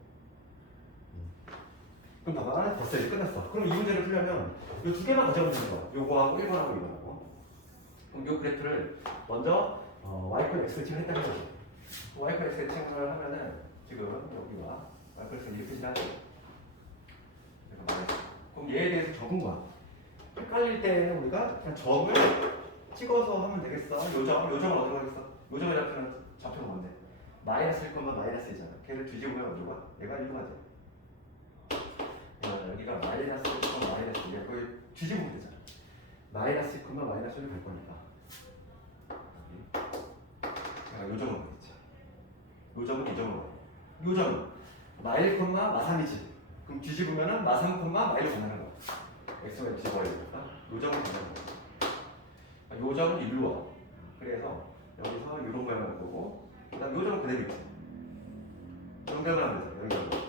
그럼 봐봐. 벌써 이제 끝났어. 그럼 이 문제를 풀려면 이 두 개만 가져오면 되는 거야. 요거하고 1번하고 2번하고. 그럼 요 그래프를 먼저 y x 를 했다는 거지. y x 을 하면은 지금 여기와 y x 이렇게 지나죠. 그럼 얘에 대해서 적은 거야. 헷갈릴 때는 우리가 그냥 점을 찍어서 하면 되겠어. 요점은 어디로 가겠어? 요점에 잡히는 좌표가 뭔데? 마이너스 1, 마이너스 2잖아. 걔를 뒤집으면 어디로 가? 얘가 1로 가지. 여기가 마이너스 1, 마이너스 2야. 그걸 뒤집으면 되잖아. 마이너스 1, 마이너스 1을 갈 거니까. 여기. 요점은 어디있지? 요점은 이 점으로. 요점은 마1, 마3이지. 그럼 뒤집으면은 마3, 마이로 가는 거야. x가 이렇게 집어야 되니까. 요점은 가는 거야. 요점은 일로 와. 그래서 여기서 이런 모양을 할 거고, 그 다음 요점은 그대로 있지. 연결을 하면 되죠. 연결.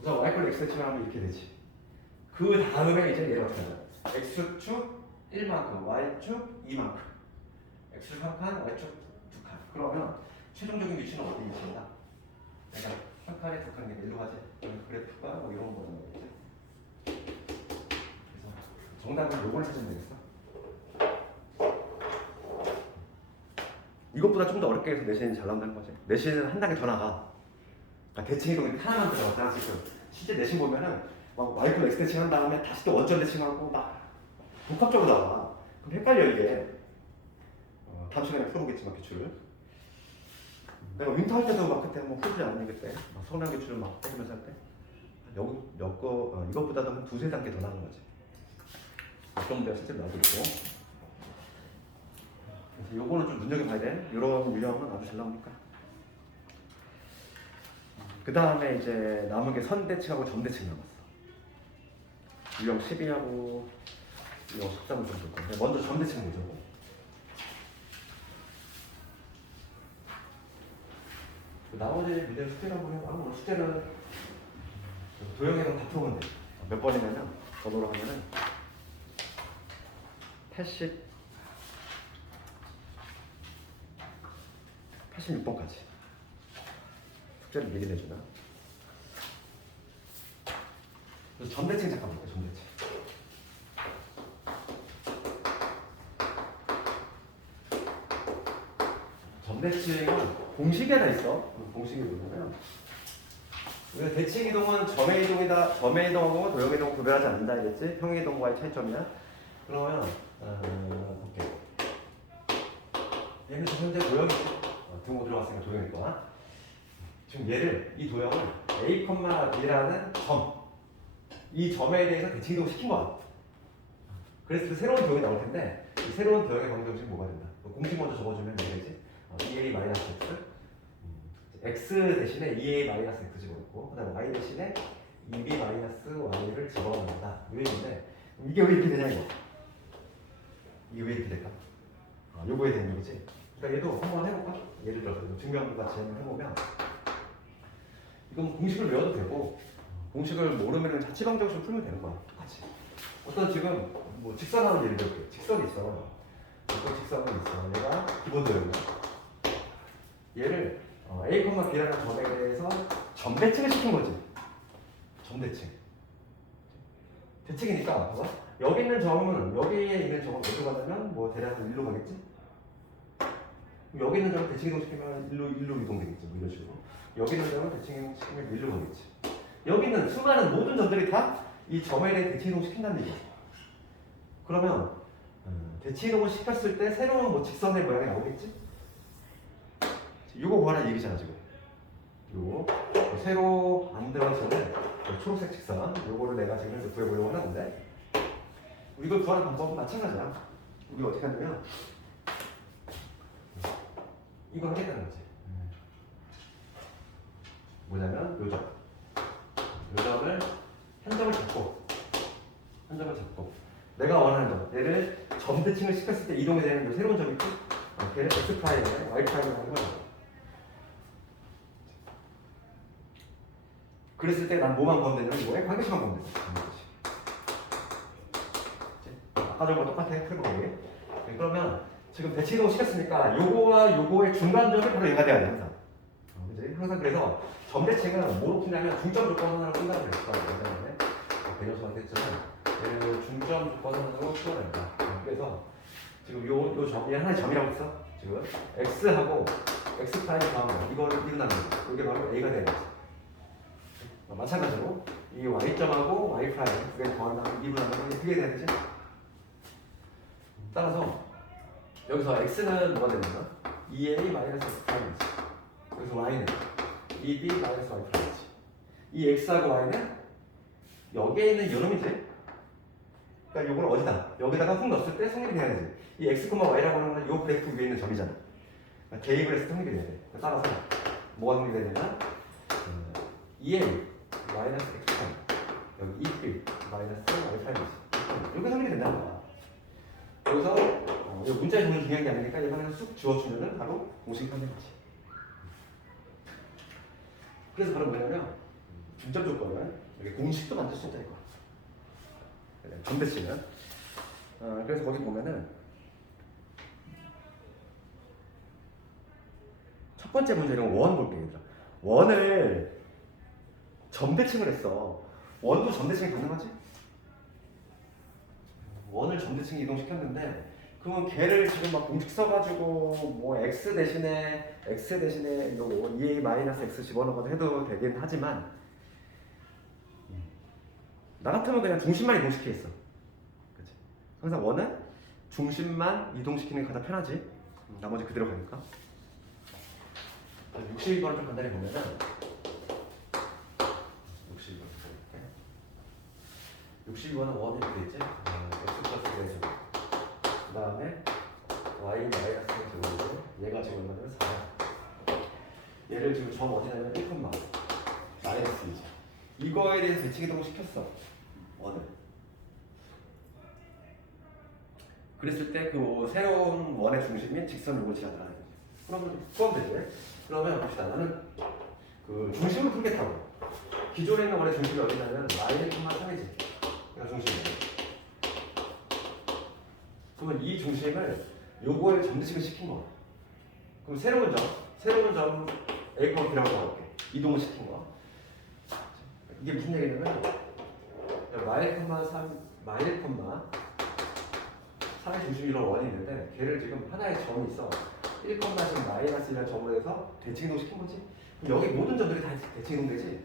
우선 y x 치면 이렇게 되지. 그 다음에 이제 얘를 어떻게 하냐? x축 1만큼, y축 2만큼. x축 1칸, y축 2칸. 그러면 최종적인 위치는 어디 위치인가? 그러니까 한 칸에 두 칸이 일로 가지. 그래프가 뭐 이런 거는 거겠지. 그래서 정답은 요걸 찾으면 되겠어. 이것보다 좀 더 어렵게 해서 내신이 잘 나온다는 거지. 내신은 한 단계 더 나가. 그러니까 대칭이동 이렇게 하나만 들어가잖아 지금. 실제 내신 보면은 막 y x 대칭 한 다음에 다시 또 원점 대칭하고 막 복합적으로 나와. 그럼 헷갈려 이게. 다음 시간에 풀어보겠지만 기출을. 내가 윈터 할 때도 막 그때 뭐 풀지 않니 그때. 막 성량 기출을 막 해주면서 할 때. 이것보다도 한 두세 단계 더 나은 거지. 어떤 문제가 실제로 나오고 있고. 그래서 요거는 좀 눈여겨봐야 돼. 이런 유형은 아주 잘 나오니까. 그 다음에 이제 남은 게 선대칭하고 점대칭 남았어. 유형 12하고 유형 13을 좀 볼 건데 먼저 점대칭 보죠. 나머지 문제는 숙제라고 해봐. 오늘 숙제는 도형에서 다 풀면 돼. 몇 번이냐면 번호로 하면은 86번까지 숙제를 미리 내주나? 그래서 점대칭 잠깐 볼게요. 점대칭은 공식이 하나 있어. 공식이 뭐냐면 우리가 대칭 이동은 점의 이동하고 도형의 이동을 구별하지 않는다 이랬지? 평행 이동과의 차이점이야. 그러면 볼게요. 얘는 지금 현재 도형이지. 등호 들어갔으니까 도형일 거야. 지금 이 도형을 A, B라는 이 점에 대해서 대칭 이동을 시킨 거야. 그래서 또 새로운 도형이 나올 텐데 이 새로운 도형의 방정식이 뭐가 된다? 공식 먼저 적어주면 되겠지? 2a-x x 대신에 2a-x 집어넣고 그 다음에 y 대신에 2b-y를 집어넣는다. 이 얘기인데 이게 왜 이렇게 되냐 이거. 이게 왜 이렇게 될까? 요거에 대한 얘기지. 그러니까 얘도 한번 해볼까? 예를 들어서 증명과 재현을 해보면 이건 공식을 외워도 되고 공식을 모르면 자취 방정식을 풀면 되는 거야. 똑같이. 어떤 지금 뭐 직선하는 예를 들어볼게요. 직선이 있어. 어떤 직선이 있어. 얘가 기본 도형이야. 얘를 A, B라는 점에 대해서 점대칭을 시킨 거지. 점대칭. 대칭이니까 봐봐. 여기 있는 점은 여기에 있는 점은 어디로 가냐면 뭐 대략 1로 가겠지? 여기 있는 점은 대칭 이동시키면 1로 이동되겠지. 뭐 이런 식으로. 여기 있는 점은 대칭 이동시키면 1로 가겠지. 여기 있는 수많은 모든 점들이 다 이 점에 대해 대칭 이동시킨다는 얘기야. 그러면 대칭 이동을 시켰을 때 새로운 뭐 직선의 모양이 나오겠지? 이거 구하라는 얘기잖아 지금. 그리고 새로 만들어지는 초록색 직선 요거를 내가 지금 이제 구해보려고 하는데 이걸 구하는 방법은 마찬가지야. 우리가 어떻게 하냐면 이걸 하겠다는 거지. 뭐냐면 요점을 한 점을 잡고 내가 원하는 점 얘를 점 대칭을 시켰을 때 이동이 되는 요 새로운 점이 있고 걔를 x 프라임에 y 프라임을 하는 거야. 그랬을 때 난 뭐만 보면 되냐면 이거에 관계식만 보면 돼. 아까 전과 똑같아. 풀거기. 그러면 지금 대칭 이동 시켰으니까 요거와 요거의 중간점이 바로 얘가 돼야 돼 항상. 그지? 항상 그래서 점 대칭은 뭐로 푸냐면 중점 조건 하나로 푼다고 그랬어. 예전에 배려수한테 했지만 얘를 중점 조건 하나로 풀어낸다. 그래서 지금 요 점이 하나의 점이라고 했어. 지금 x하고 x 프라임 더하면 이거를 이룬다는 거야. 이게 바로 a가 되는 거지. 마찬가지로 이 y점하고 y 프라임 두 개 더한다면 이분하면 그게 돼야 되지. 따라서 여기서 x는 뭐가 되냐면 2a 마이너스 x 프라임이지. 여기서 y는 2b 마이너스 y 프라임이지. 이 x하고 y는 여기에 있는 요놈이지. 그러니까 요걸 어디다? 여기다가 훅 넣었을 때 성립이 돼야 되지. 이 x, y라고 하는 건 요 그래프 위에 있는 점이잖아. 그러니까 대입을 해서 성립이 돼야 돼. 따라서 뭐가 성립이 되냐면 2a 마이너스 x 프라임 여기 2b 마이너스 y 프라임이지. 여기 성립이 된다는 거야. 여기서 이 문자의 정리 중요한 게 아니니까 얘가 그냥 쑥 지워주면은 바로 공식이 편된 거지. 그래서 바로 뭐냐면 중점 조건은 여기 공식도 만들 수 있다 이거. 점대칭은 그래서 거기 보면은 첫 번째 문제는 원 볼게 얘들아. 원을 점대칭을 했어. 원도 점대칭이 가능하지? 원을 점대칭 이동시켰는데 그러면 걔를 지금 막 공식 써가지고 뭐 x 대신에 뭐 2a 마이너스 x 집어넣어서 해도 되긴 하지만 나 같으면 그냥 중심만 이동시키겠어. 그치? 항상 원은 중심만 이동시키는 게 가장 편하지. 나머지 그대로 가니까. 62번을 좀 간단히 보면은 62번은 원이 이렇게 있지? x 플러스 대제곱 그 다음에 y 마이너스 제곱이고 얘가 지금 얼마냐면 4야. 얘를 지금 점 어디냐면 1, 마이너스 2지. 이거에 대해서 대칭 이동을 시켰어. 원을. 그랬을 때 그 새로운 원의 중심인 직선 요걸 지나가는 거지. 그러면 되지. 그러면 봅시다. 나는 그 중심을 풀겠다고. 기존에 있는 원의 중심이 어디냐면 마이너스 3이지. 그러니까 중심이야. 그러면 이 중심을 요거에 점대칭을 시킨 거야. 그럼 새로운 점 A, B라고 나올게. 이동을 시킨 거야. 이게 무슨 얘기냐면 마일, 3의 중심이라는 원이 있는데 걔를 지금 하나의 점이 있어. 1, 지금 마이너스 1이라는 점으로 해서 대칭 이동 시킨 거지. 그럼 여기 모든 점들이 다 대칭 이동 되지.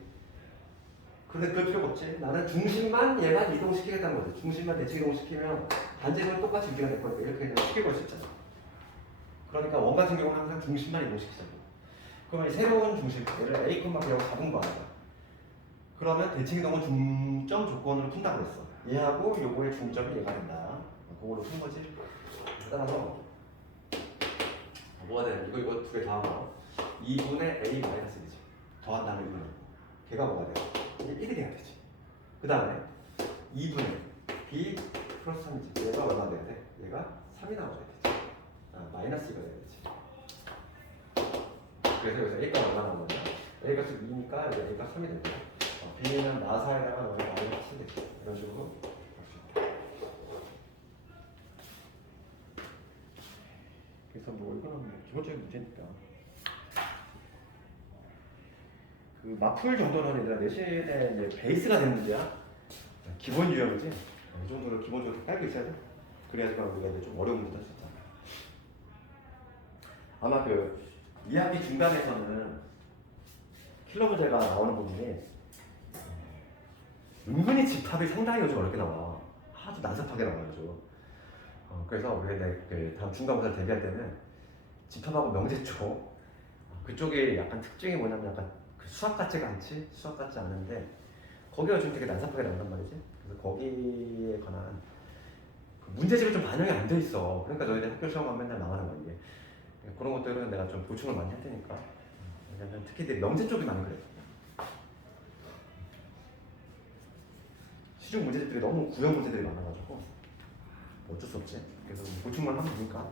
그런데 그럴 필요가 없지. 나는 중심만 얘만 이동시키겠다는 거지. 중심만 대칭 이동시키면 반지름은 똑같이 유지가 될 거니까 이렇게 그냥 쉽게 볼 수 있잖아. 그러니까 원 같은 경우는 항상 중심만 이동시키자고. 그러면 이 새로운 중심, 얘를 A, B라고 잡은 거 아니야. 그러면 대칭 이동은 중점 조건으로 푼다고 했어. 얘하고 요거의 중점이 얘가 된다. 그걸로 푼 거지. 따라서 뭐가 되냐? 이거 두 개 더하면 2분의 A 마이너스 1이지. 더한 다음에 2분의 걔가 뭐가 돼? 이게 1이 돼야 되지. 그 다음에 2분의 B 플러스 3이지. 얘가 얼마 돼야 돼? 얘가 3이 나와줘야 되지. 마이너스 2가 돼야 되지. 그래서 여기서 A가 얼마 나오냐? A가 지금 2니까 여기 A가 3이 되고 B는 나사에다가 넣으면 마이너스 7이 되지. 이런 식으로 할 수 있다. 그래서 뭐 이거는 기본적인 문제니까 그 마풀 정도는 얘들아 내신의 이제 베이스가 되는 문제야. 기본 유형이지. 이 정도로 기본적으로 깔고 있어야 돼. 그래야지만 우리가 이제 좀 어려운 문제 할 수 있잖아. 아마 그 2학기 중간에서는 킬러 문제가 나오는 부분이 은근히 집합이 상당히 요즘 어렵게 나와. 아주 난삽하게 나와요 요즘. 그래서 우리 그 다음 중간고사를 대비할 때는 집합하고 명제 쪽 그쪽에 약간 특징이 뭐냐면 약간 그 수학 같지가 않지? 수학 같지 않은데 거기가 좀 되게 난삽하게 나온단 말이지. 그래서 거기에 관한 그 문제집이 좀 반영이 안 돼 있어. 그러니까 너희들 학교 시험만 맨날 망하는 거야 이게. 그런 것들은 내가 좀 보충을 많이 할 테니까. 왜냐면 특히 명제 쪽이 많이 그래. 시중 문제집들이 너무 구형 문제들이 많아가지고 어쩔 수 없지. 그래서 보충만 하면 되니까.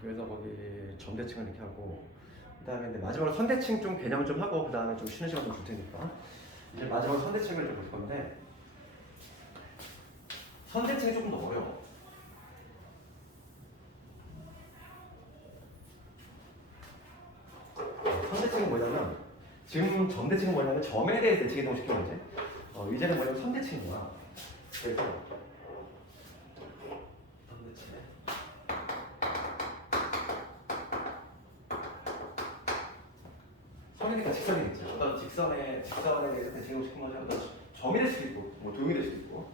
그래서 거기 점대칭을 이렇게 하고 그다음에 이제 마지막으로 선대칭 좀 개념을 좀 하고 그다음에 좀 쉬는 시간 좀 줄 테니까 이제 마지막으로 선대칭을 좀 볼 건데 선대칭이 조금 더 어려워. 선대칭은 뭐냐면 지금 점대칭은 뭐냐면 점에 대해서 대칭 이동시키는 거지. 이제는 뭐냐면 선대칭이야. 그래서 선대칭 선이니까 직선이겠지. 어떤 직선에 대해서 대칭 이동시키는 거지. 어떤 점이 될 수도 있고 뭐 도형이 될 수도 있고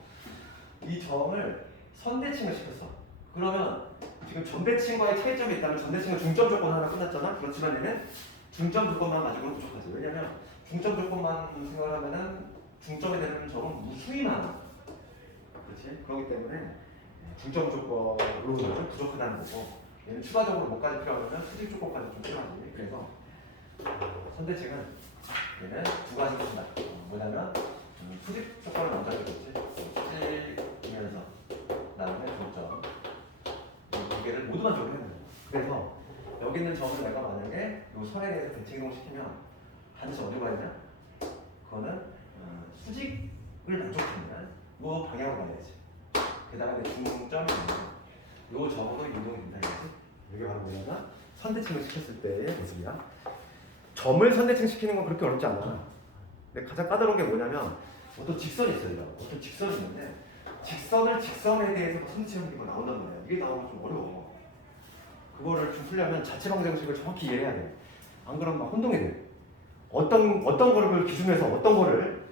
이 점을 선대칭을 시켰어. 그러면 지금 점대칭과의 차이점이 있다면 점대칭은 중점 조건 하나 끝났잖아. 그렇지만 얘는 중점 조건만 가지고는 부족하지. 왜냐면 중점 조건만 생각을 하면은 중점에 되는 점은 무수히 많아. 그렇지? 그렇기 때문에 중점 조건으로는 부족하다는 거고 얘는 추가적으로 뭐까지 필요하냐면 수직 조건까지 좀 필요하지. 그래서 선대칭은 얘는 두 가지로 쓴다. 뭐냐면 수직 조건을 먼저 해주겠지. 수직이면서 그다음에 중점 이 두 개를 모두 만족을 해야 된다. 그래서 여기 있는 점을 내가 만약에 이 선에 대해서 대칭 이동시키면 반드시 어디로 가야 되냐? 그거는 수직을 만족하는 이 방향으로 가야지. 게다가 내 중점이 이 점으로 이동이 된다 이거지. 이게 바로 뭐냐면 선대칭을 시켰을 때의 모습이야. 점을 선대칭 시키는 건 그렇게 어렵지 않아. 근데 가장 까다로운 게 뭐냐면 어떤 직선이 있어요. 어떤 직선이 있는데 직선에 대해서 선대칭하는 게 나온단 말이야. 이게 나오면 좀 어려워. 그거를 좀 풀려면 자체 방정식을 정확히 이해해야 돼. 안 그러면 막 혼동이 돼. 어떤 거를 기준해서 어떤 거를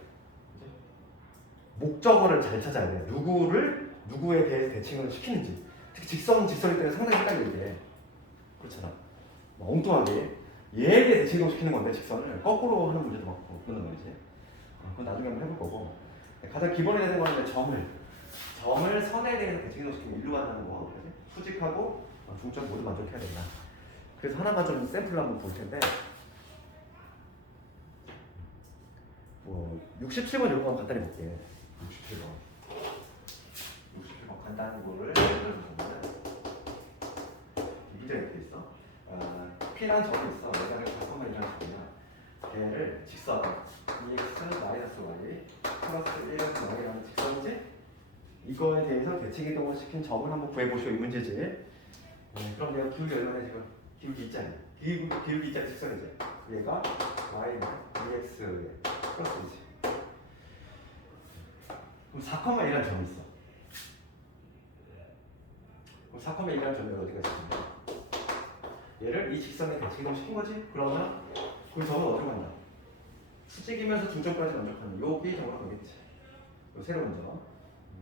목적어를 잘 찾아야 돼. 누구에 대해서 대칭을 시키는지. 특히 직선일 때는 상당히 헷갈리게. 그렇잖아. 막 엉뚱하게 얘에 대해 대칭을 시키는 건데 직선을 거꾸로 하는 문제도 많고 그런 말이지. 그건 나중에 한번 해볼 거고. 가장 기본이 되는 거는 점을 선에 대해서 대칭을 시키면 일로 간다는 거. 그치? 수직하고 중점 모두 만족해야 된다. 그래서 하나만 좀 샘플을 한번 볼 텐데 67번 이런 거 간단히 볼게. 67번 간단한 거를 예를 들면 문제가 이렇게 있어. P라는 점이 있어. 내가 잠깐만 이런 점이야. 걔를 직선 EX 마이너스 Y 플러스 1x Y라는 직선이지? 이거에 대해서 대칭 이동을 시킨 점을 한번 구해보시오. 이 문제지. 그럼 내가 기울기 얼마나 지금 기울기 있잖아. 기울기 있잖아 직선이지. 얘가 Y는 EX 플러스이지. 그럼 4,1이라는 점이 있어. 그럼 4,1이라는 점이 어디가 있습니까? 얘를 이 직선에 대칭 이동시킨 거지? 그러면 그 점은 어디로 간다? 수직이면서 중점까지 만족하는 여기 점으로 가겠지. 요 새로운 점.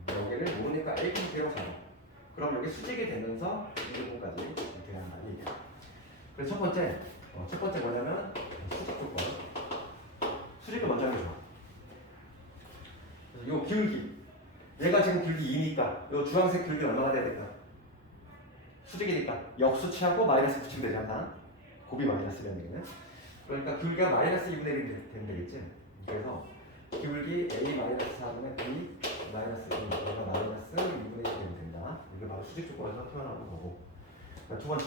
여기를 모으니까 A 플러스 B로 잡아. 그럼 여기 수직이 되면서 이 부분까지 이렇게 한다. 이 얘기야. 그래서 첫 번째 뭐냐면 수직 조건. 수직을 먼저 하는 게 좋아. 그래서 요 기울기. 얘가 지금 기울기 2니까 요 주황색 기울기 얼마나 돼야 될까? 수직이니까 역수치하고 마이너스 붙이면 되잖아. 곱이 마이너스라는 얘기는. 그러니까 기울기가 마이너스 2분의 1이 되면 되겠지. 그래서 기울기 A 마이너스 4분의 B 마이너스 1, 얘가 마이너스 2분의 1이 되면 된다. 이게 바로 수직 조건에서 표현하는 거고. 두 번째,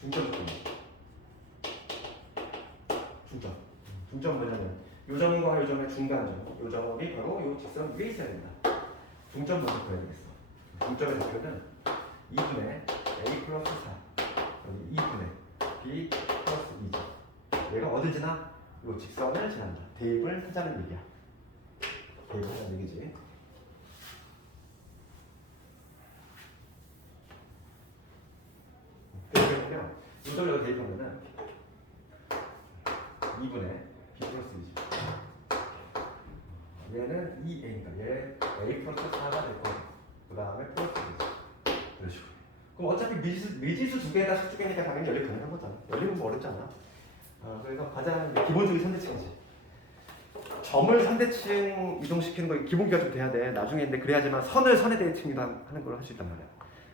중점 조건. 중점 뭐냐면 요 점과 요 점의 중간점. 요 점이 바로 요 직선 위에 있어야 된다. 중점 먼저 구해야 되겠어. 중점의 대표는 2분의 A 플러스 4 여기 2분의 B 플러스 2죠. 얘가 어딜 지나? 요 직선을 지난다. 대입을 하자는 얘기야. 대입을 하자는 얘기지. 대입해보면 요 점을 여기 대입하면은 2분의 B 플러스 2죠. 얘는 2A니까 얘 A 플러스 4가 될 거고 그 다음에 플러스 2죠. 이런 식으로. 그럼 어차피 미지수 두 개에다 식두 개니까 당연히 연립 가능한 거잖아. 연립은 뭐 어렵지 않아. 그래서 가장 기본적인 선대칭이지. 점을 선대칭 이동시키는 거 기본기가 좀 돼야 돼. 나중에 근데 그래야지만 선을 선의 대칭이다 하는 걸 할 수 있단 말이야.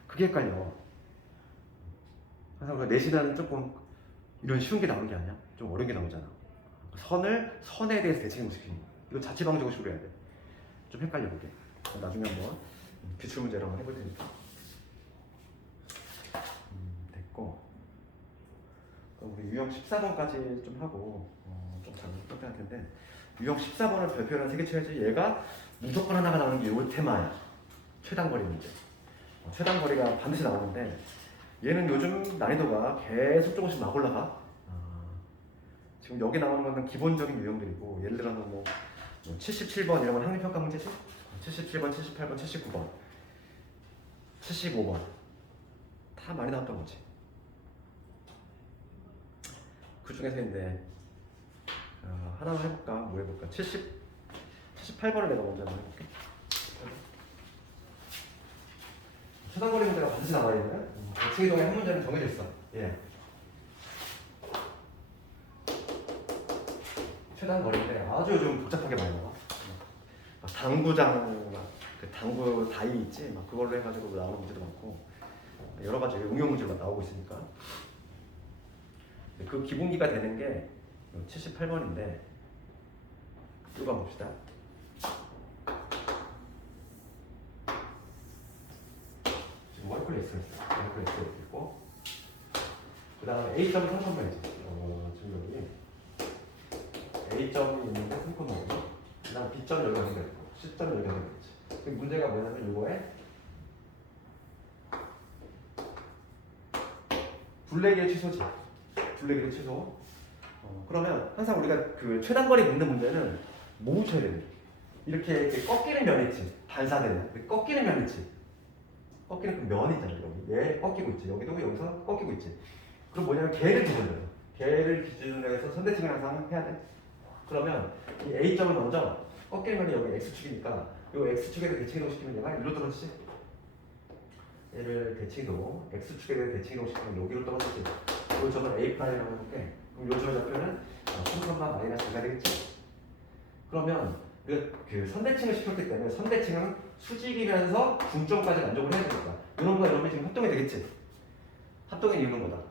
그게 헷갈려. 그래서 그 내신은 조금 이런 쉬운 게 나오는 게 아니야. 좀 어려운 게 나오잖아. 선을 선에 대해서 대칭 이동시키는 거. 이거 자체 방정식으로 해야 돼. 좀 헷갈려 그게. 나중에 한번 기출 문제로 한번 해볼 테니까. 됐고. 우리 유형 14번까지 좀 하고 좀 잘 못할 텐데 유형 14번을 별표를 한 3개 쳐야지. 얘가 무조건 하나가 나오는 게 요 테마야. 최단거리 문제. 최단거리가 반드시 나오는데 얘는 요즘 난이도가 계속 조금씩 막 올라가. 지금 여기 나오는 거는 기본적인 유형들이고 예를 들어서 뭐 77번 이런 건 학력평가 문제지. 77번, 78번, 79번, 75번 다 많이 나왔던 거지. 그 중에서 이제 하나만 해볼까? 뭐 해볼까? 78번을 내가 먼저 한번 해볼게. 최단거리 문제가 반드시 나와야 되는 대칭이동의 한 문제는 정해져 있어. 예. 최단거리인데 아주 좀 복잡하게 많이 나와. 당구장, 그 당구 다이 있지? 막 그걸로 해가지고 나오는 문제도 많고 여러 가지 응용 문제가 나오고 있으니까. 그 기본기가 되는 게 78번인데 이거 한번 봅시다. 지금 월클 X가 있어요. 월클 X가 있고 그 다음에 A점이 3,000번이지. 지금 여기 A점이 있는데 3,000번 그 다음 B점 여기가 생겼고 C점 여기가 생겼지. 문제가 뭐냐면 이거에 둘레기의 취소지. 둘레기의 취소. 그러면 항상 우리가 그 최단거리 묻는 문제는 뭐 붙여야 되니? 이렇게 꺾이는 면 있지. 반사되는. 꺾이는 면 있지. 꺾이는 그 면 있잖아. 여기. 얘 꺾이고 있지. 여기도 여기서 꺾이고 있지. 그럼 뭐냐면 걔를 기준으로 해요. 걔를 기준으로 해서 선대칭을 항상 해야 돼. 그러면 이 A점을 먼저 꺾이는 면이 여기 X축이니까 이 X축에 대칭이동 시키면 얘가 일로 떨어지지. 얘를 대칭이동, X축에 대해 대칭이동 시키면 여기로 떨어지지. 이 점을 A'라고 해볼게. 그럼 요 점의 좌표는 3, 마이너스 2가 되겠지. 그러면 그 선대칭을 시켰기 때문에 선대칭은 수직이면서 중점까지 만족을 해야 되니까 이런 거 이런 게 지금 합동이 되겠지. 합동의 이유는 뭐다?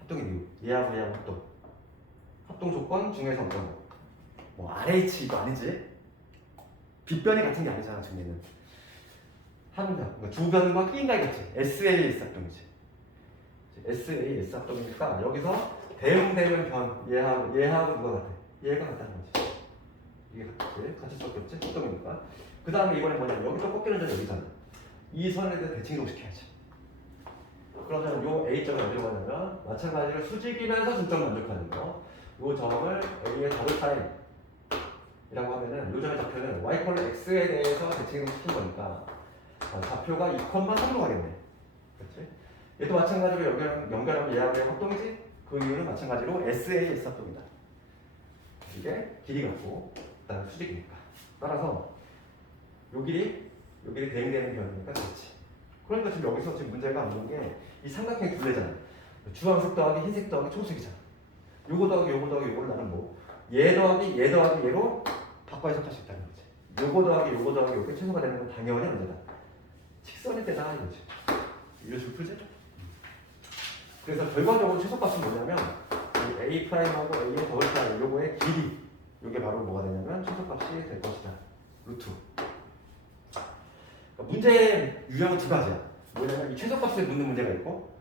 합동의 이유. 얘하고 얘하고 합동. 합동 조건 중에서 어떤 거? 뭐 RH 이거 아니지? 빗변이 같은 게 아니잖아 지금 얘는. 그러니까 두 변과 끼인가이겠지. SAS 합동이지. SAS 합동이니까 여기서 대응되는 변 얘하고 누가 같아? 얘가 같다는 거지. 이게 같이 섞였지? 합동이니까. 그 다음에 이번에 뭐냐면 여기 또 꺾이는 점이 여기잖아. 이 선에 대해서 대칭이동 시켜야지. 그러면 요 A점이 어디로 가냐면 마찬가지로 수직이면서 중점 만족하는 거. 요 점을 A의 더블 타임이라고 하면은 요 점의 좌표는 y x에 대해서 대칭이동 시킨 거니까 좌표가 2,3로 가겠네. 그렇지? 얘도 마찬가지로 연결하면 얘하고 합동이지? 그 이유는 마찬가지로 SAS 합동이다. 이게 길이 같고 그다음 수직이니까. 따라서 요 길이 대응되는 변이니까 그렇지. 그러니까 지금 여기서 지금 문제가 안 좋은 게 이 삼각형이 둘레잖아. 주황색 더하기 흰색 더하기 초록색이잖아. 요거 더하기 요거 더하기 요거를 나는 뭐 얘 더하기 얘로 바꿔 해석할 수 있다는 거지. 요거 더하기 요거 더하기 요게 최소가 되는 건 당연히 문제다. 직선일 때다 이거지. 이런 식으로 풀지? 그래서 결과적으로 최소값은 뭐냐면 이 A 프라임하고 A의 더블 프라임 요거의 길이 요게 바로 뭐가 되냐면 최소값이 될 것이다. 루트. 그러니까 문제의 유형은 두 가지야. 뭐냐면 이 최소값을 묻는 문제가 있고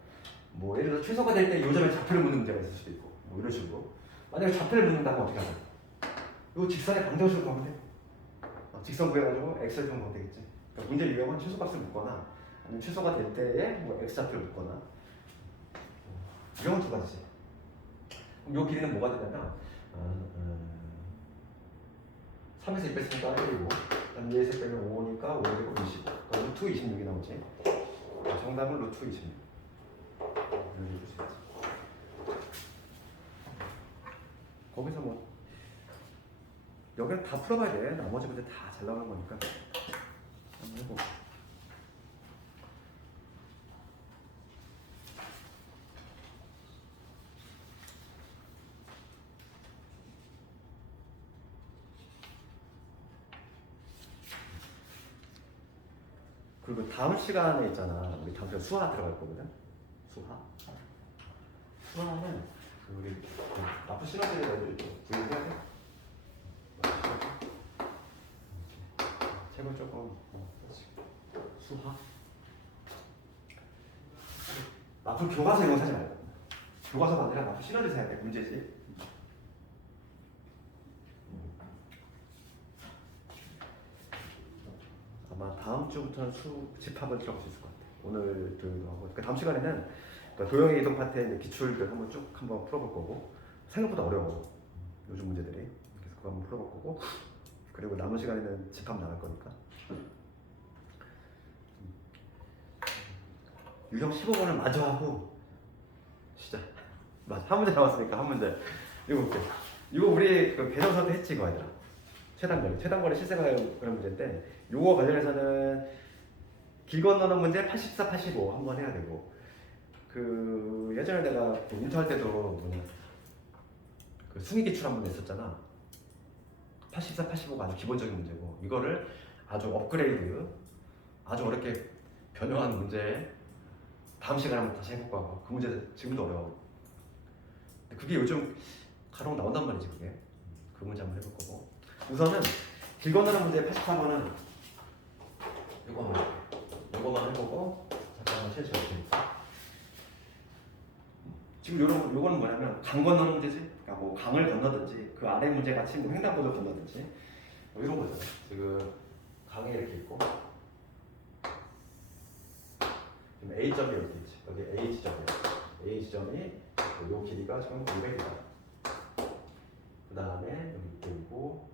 뭐 예를 들어 최소가 될 때 요 점에 좌표를 묻는 문제가 있을 수도 있고 뭐 이런 식으로. 만약에 좌표를 묻는다면 어떻게 하냐? 요 직선의 방정식으로 가면 돼. 직선 구해가지고 x를 좀 보면 되겠지. 그러니까 문제 유형은 최소값을 묻거나 아니면 최소가 될 때에 뭐 x 좌표를 묻거나 유형은 두 가지지. 그럼 요 길이는 뭐가 되냐면 3에서 2 뺐으니까 1이고 그다음 2에서 빼면 5니까 5 되고 25. 그러니까 루트 26이 나오지. 정답은 루트 26. 이렇게 주셔야지. 거기서 뭐 여기는 다 풀어봐야 돼. 나머지 문제 다 잘 나오는 거니까 한번 해보고. 그리고 다음 시간에 있잖아. 우리 다음 시간 수화 들어갈 거거든. 수화. 수화는 우리 라프 시너지를 구해야 돼. 책을 조금 수화. 라프 교과서 이거 사지 말고. 교과서가 아니라 라프 시너지 사야 돼. 문제지. 아마 다음 주부터는 집합을 들어갈 수 있을 것 같아. 오늘 도형도 하고. 그러니까 다음 시간에는 그러니까 도형의 이동 파트의 기출들 한번 쭉 한번 풀어볼 거고 생각보다 어려워. 요즘 문제들이. 그래서 그거 한번 풀어볼 거고 그리고 남은 시간에는 집합 나갈 거니까. 유형 15번을 마저 하고 시작. 맞아. 한 문제 남았으니까 한 문제. 이거 볼게. 이거 우리 그 개정서 때 했지 이거 아니라. 최단거리 실생활 그런 문제인데 요거 관련해서는 길 건너는 문제 84, 85 한번 해야 되고 그 예전에 내가 그 인터할 때도 뭐냐 그 수미기출 한번 냈었잖아. 84, 85가 아주 기본적인 문제고 이거를 아주 업그레이드 아주 어렵게 변형한 문제 다음 시간에 한번 다시 해볼까. 그 문제 지금도 어려워. 근데 그게 요즘 간혹 나온단 말이지 그게. 그 문제 한번 해볼 거고 우선은 길 건너는 문제 84번은 요거만 해보고 잠깐만 실수 없으니까 지금 요거는 뭐냐면 강 건너는 문제지. 그러니까 뭐 강을 건너든지 그 아래 문제 같이 뭐 횡단보도 건너든지 뭐 이런 거잖아. 지금 강이 이렇게 있고 지금 A점이 여기 있지. 여기 A 지점이야. A 지점이 요 길이가 지금 500이다. 그 다음에 여기 이렇게 있고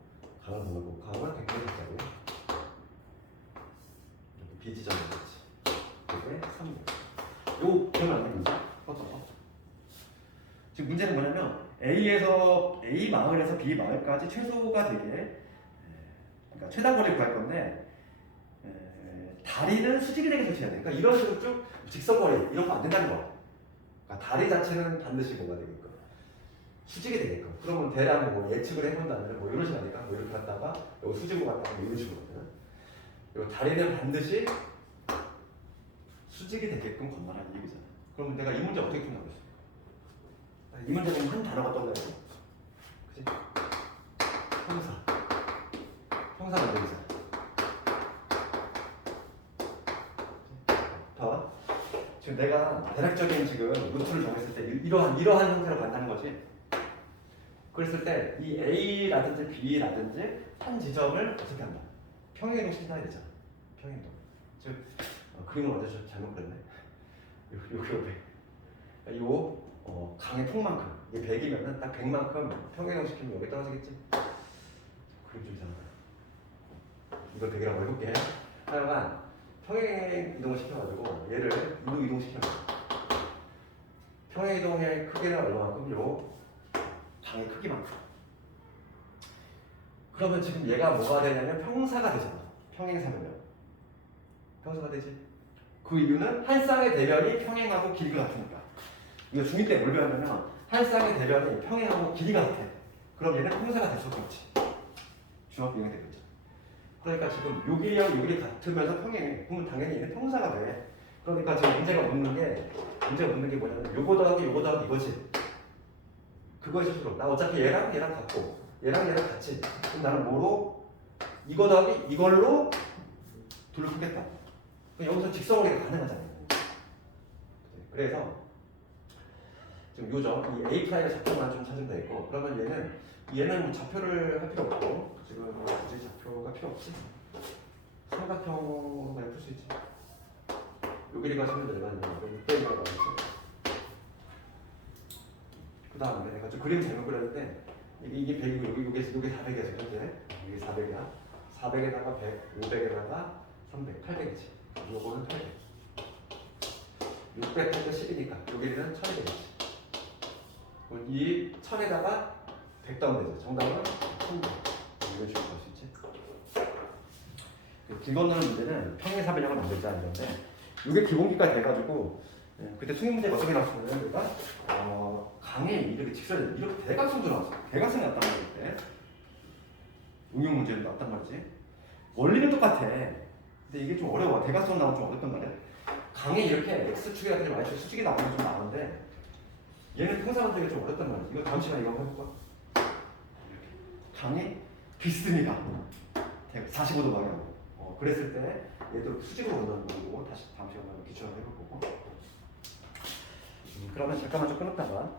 강을 건너고 강은 100m짜리. 여기 B 지점이 있지. 이게 300. 요 기억을 안 해보지? 지금 문제는 뭐냐면 A 마을에서 B 마을까지 최소가 되게 그러니까 최단거리를 구할 건데 다리는 수직이 되게 설치해야 돼. 그러니까 이런 식으로 쭉 직선거리 이런 거 안 된다는 거. 그러니까 다리 자체는 반드시 뭐가 되게끔 수직이 되게끔. 그러면 대략 뭐 예측을 해본다면 뭐 이런 식으로 하니까 뭐 이렇게 갔다가 여기 수직으로 갔다가 뭐 이런 식으로거든. 그리고 다리는 반드시 수직이 되게끔 건너라는 얘기잖아. 그러면 내가 이 문제 어떻게 풀나겠어? 이 문제 보면 한 단어가 떠올라요. 그치? 형사 만들기잖아. 봐봐. 지금 내가 대략적인 지금 루트를 정했을 때 이러한 형태로 간다는 거지. 그랬을 때 이 A라든지 B라든지 한 지점을 어떻게 한다? 평행이동 시켜야 되잖아. 평행이동. 즉 그림을 완전 잘못 그렸네. 요 강의 폭만큼 이게 100이면은 딱 100만큼 평행이동 시키면 여기 떨어지겠지. 그림 좀 이상하다. 이걸 100이라고 해볼게. 하여간 평행 이동을 시켜가지고 얘를 이로 이동시키는 거야. 평행 이동의 크기는 얼마만큼? 요 방의 크기만큼. 그러면 지금 얘가 뭐가 되냐면 평사가 되잖아. 평행사면요. 평사가 되지. 그 이유는 한 쌍의 대변이 평행하고 길이가 같으니까. 이거 중2 때 뭘 배웠냐면 한 쌍의 대변이 평행하고 길이가 같아. 그럼 얘는 평사가 될 수밖에 없지. 중학교 2학년 때 배웠잖아. 그러니까 지금 요 길이하고 요 길이 같으면서 평행해. 그러면 당연히 얘는 평사가 돼. 그러니까 지금 문제가 묻는 게 뭐냐면 요거 더하기 이거지. 그거에 스스로 나 어차피 얘랑 같고 얘랑 같이. 그럼 나는 뭐로 이거 더하기 이걸로 둘을 풀겠다. 여기서 직선거리가 가능하잖아요. 그래서 지금 요점 이 A 프라임의 좌표만 좀 찾으면 되고 그러면 얘는 뭐 좌표를 할 필요 없고 지금 굳이 좌표가 필요 없지. 삼각형으로 그냥 풀 수 있지. 요 길이가 지금 얼마냐면 600이라고 하겠지. 그 다음에 내가 좀 그림 잘못 그렸는데 이게 100이고 요게 400이야 현재. 이게 400이야. 400에다가 100, 500에다가 300, 800이지. 요거는 800. 600, 800, 10이니까 요 길이는 1200이지. 이 1000에다가 100 더하면 되죠. 정답은 1000. 이런 식으로 볼 수 있지. 길 건너는 문제는 평행사변형을 만들자 이런데 이게 기본기까지 돼가지고 그때 수능 문제가 어떻게 나왔냐면 우리가 강에 이렇게 직선이 이렇게 대각선도 나왔어. 대각선이 났단 말이야 그때. 응용 문제도 나왔단 말이지. 원리는 똑같아. 근데 이게 좀 어려워. 대각선 나오면 좀 어렵단 말이야. 강에 이렇게 x축이라든지 y축 수직이 나오면 좀 나오는데 얘는 통상한테가 좀 어렵단 말이야. 이거 다음 시간에 이거 한번 해볼까? 강이 비스듬히 가. 45도 방향. 그랬을 때 얘도 수직으로 온다는 거고 다시 다음 시간에 기초를 해볼 거고. 그러면 잠깐만 좀 끊었다가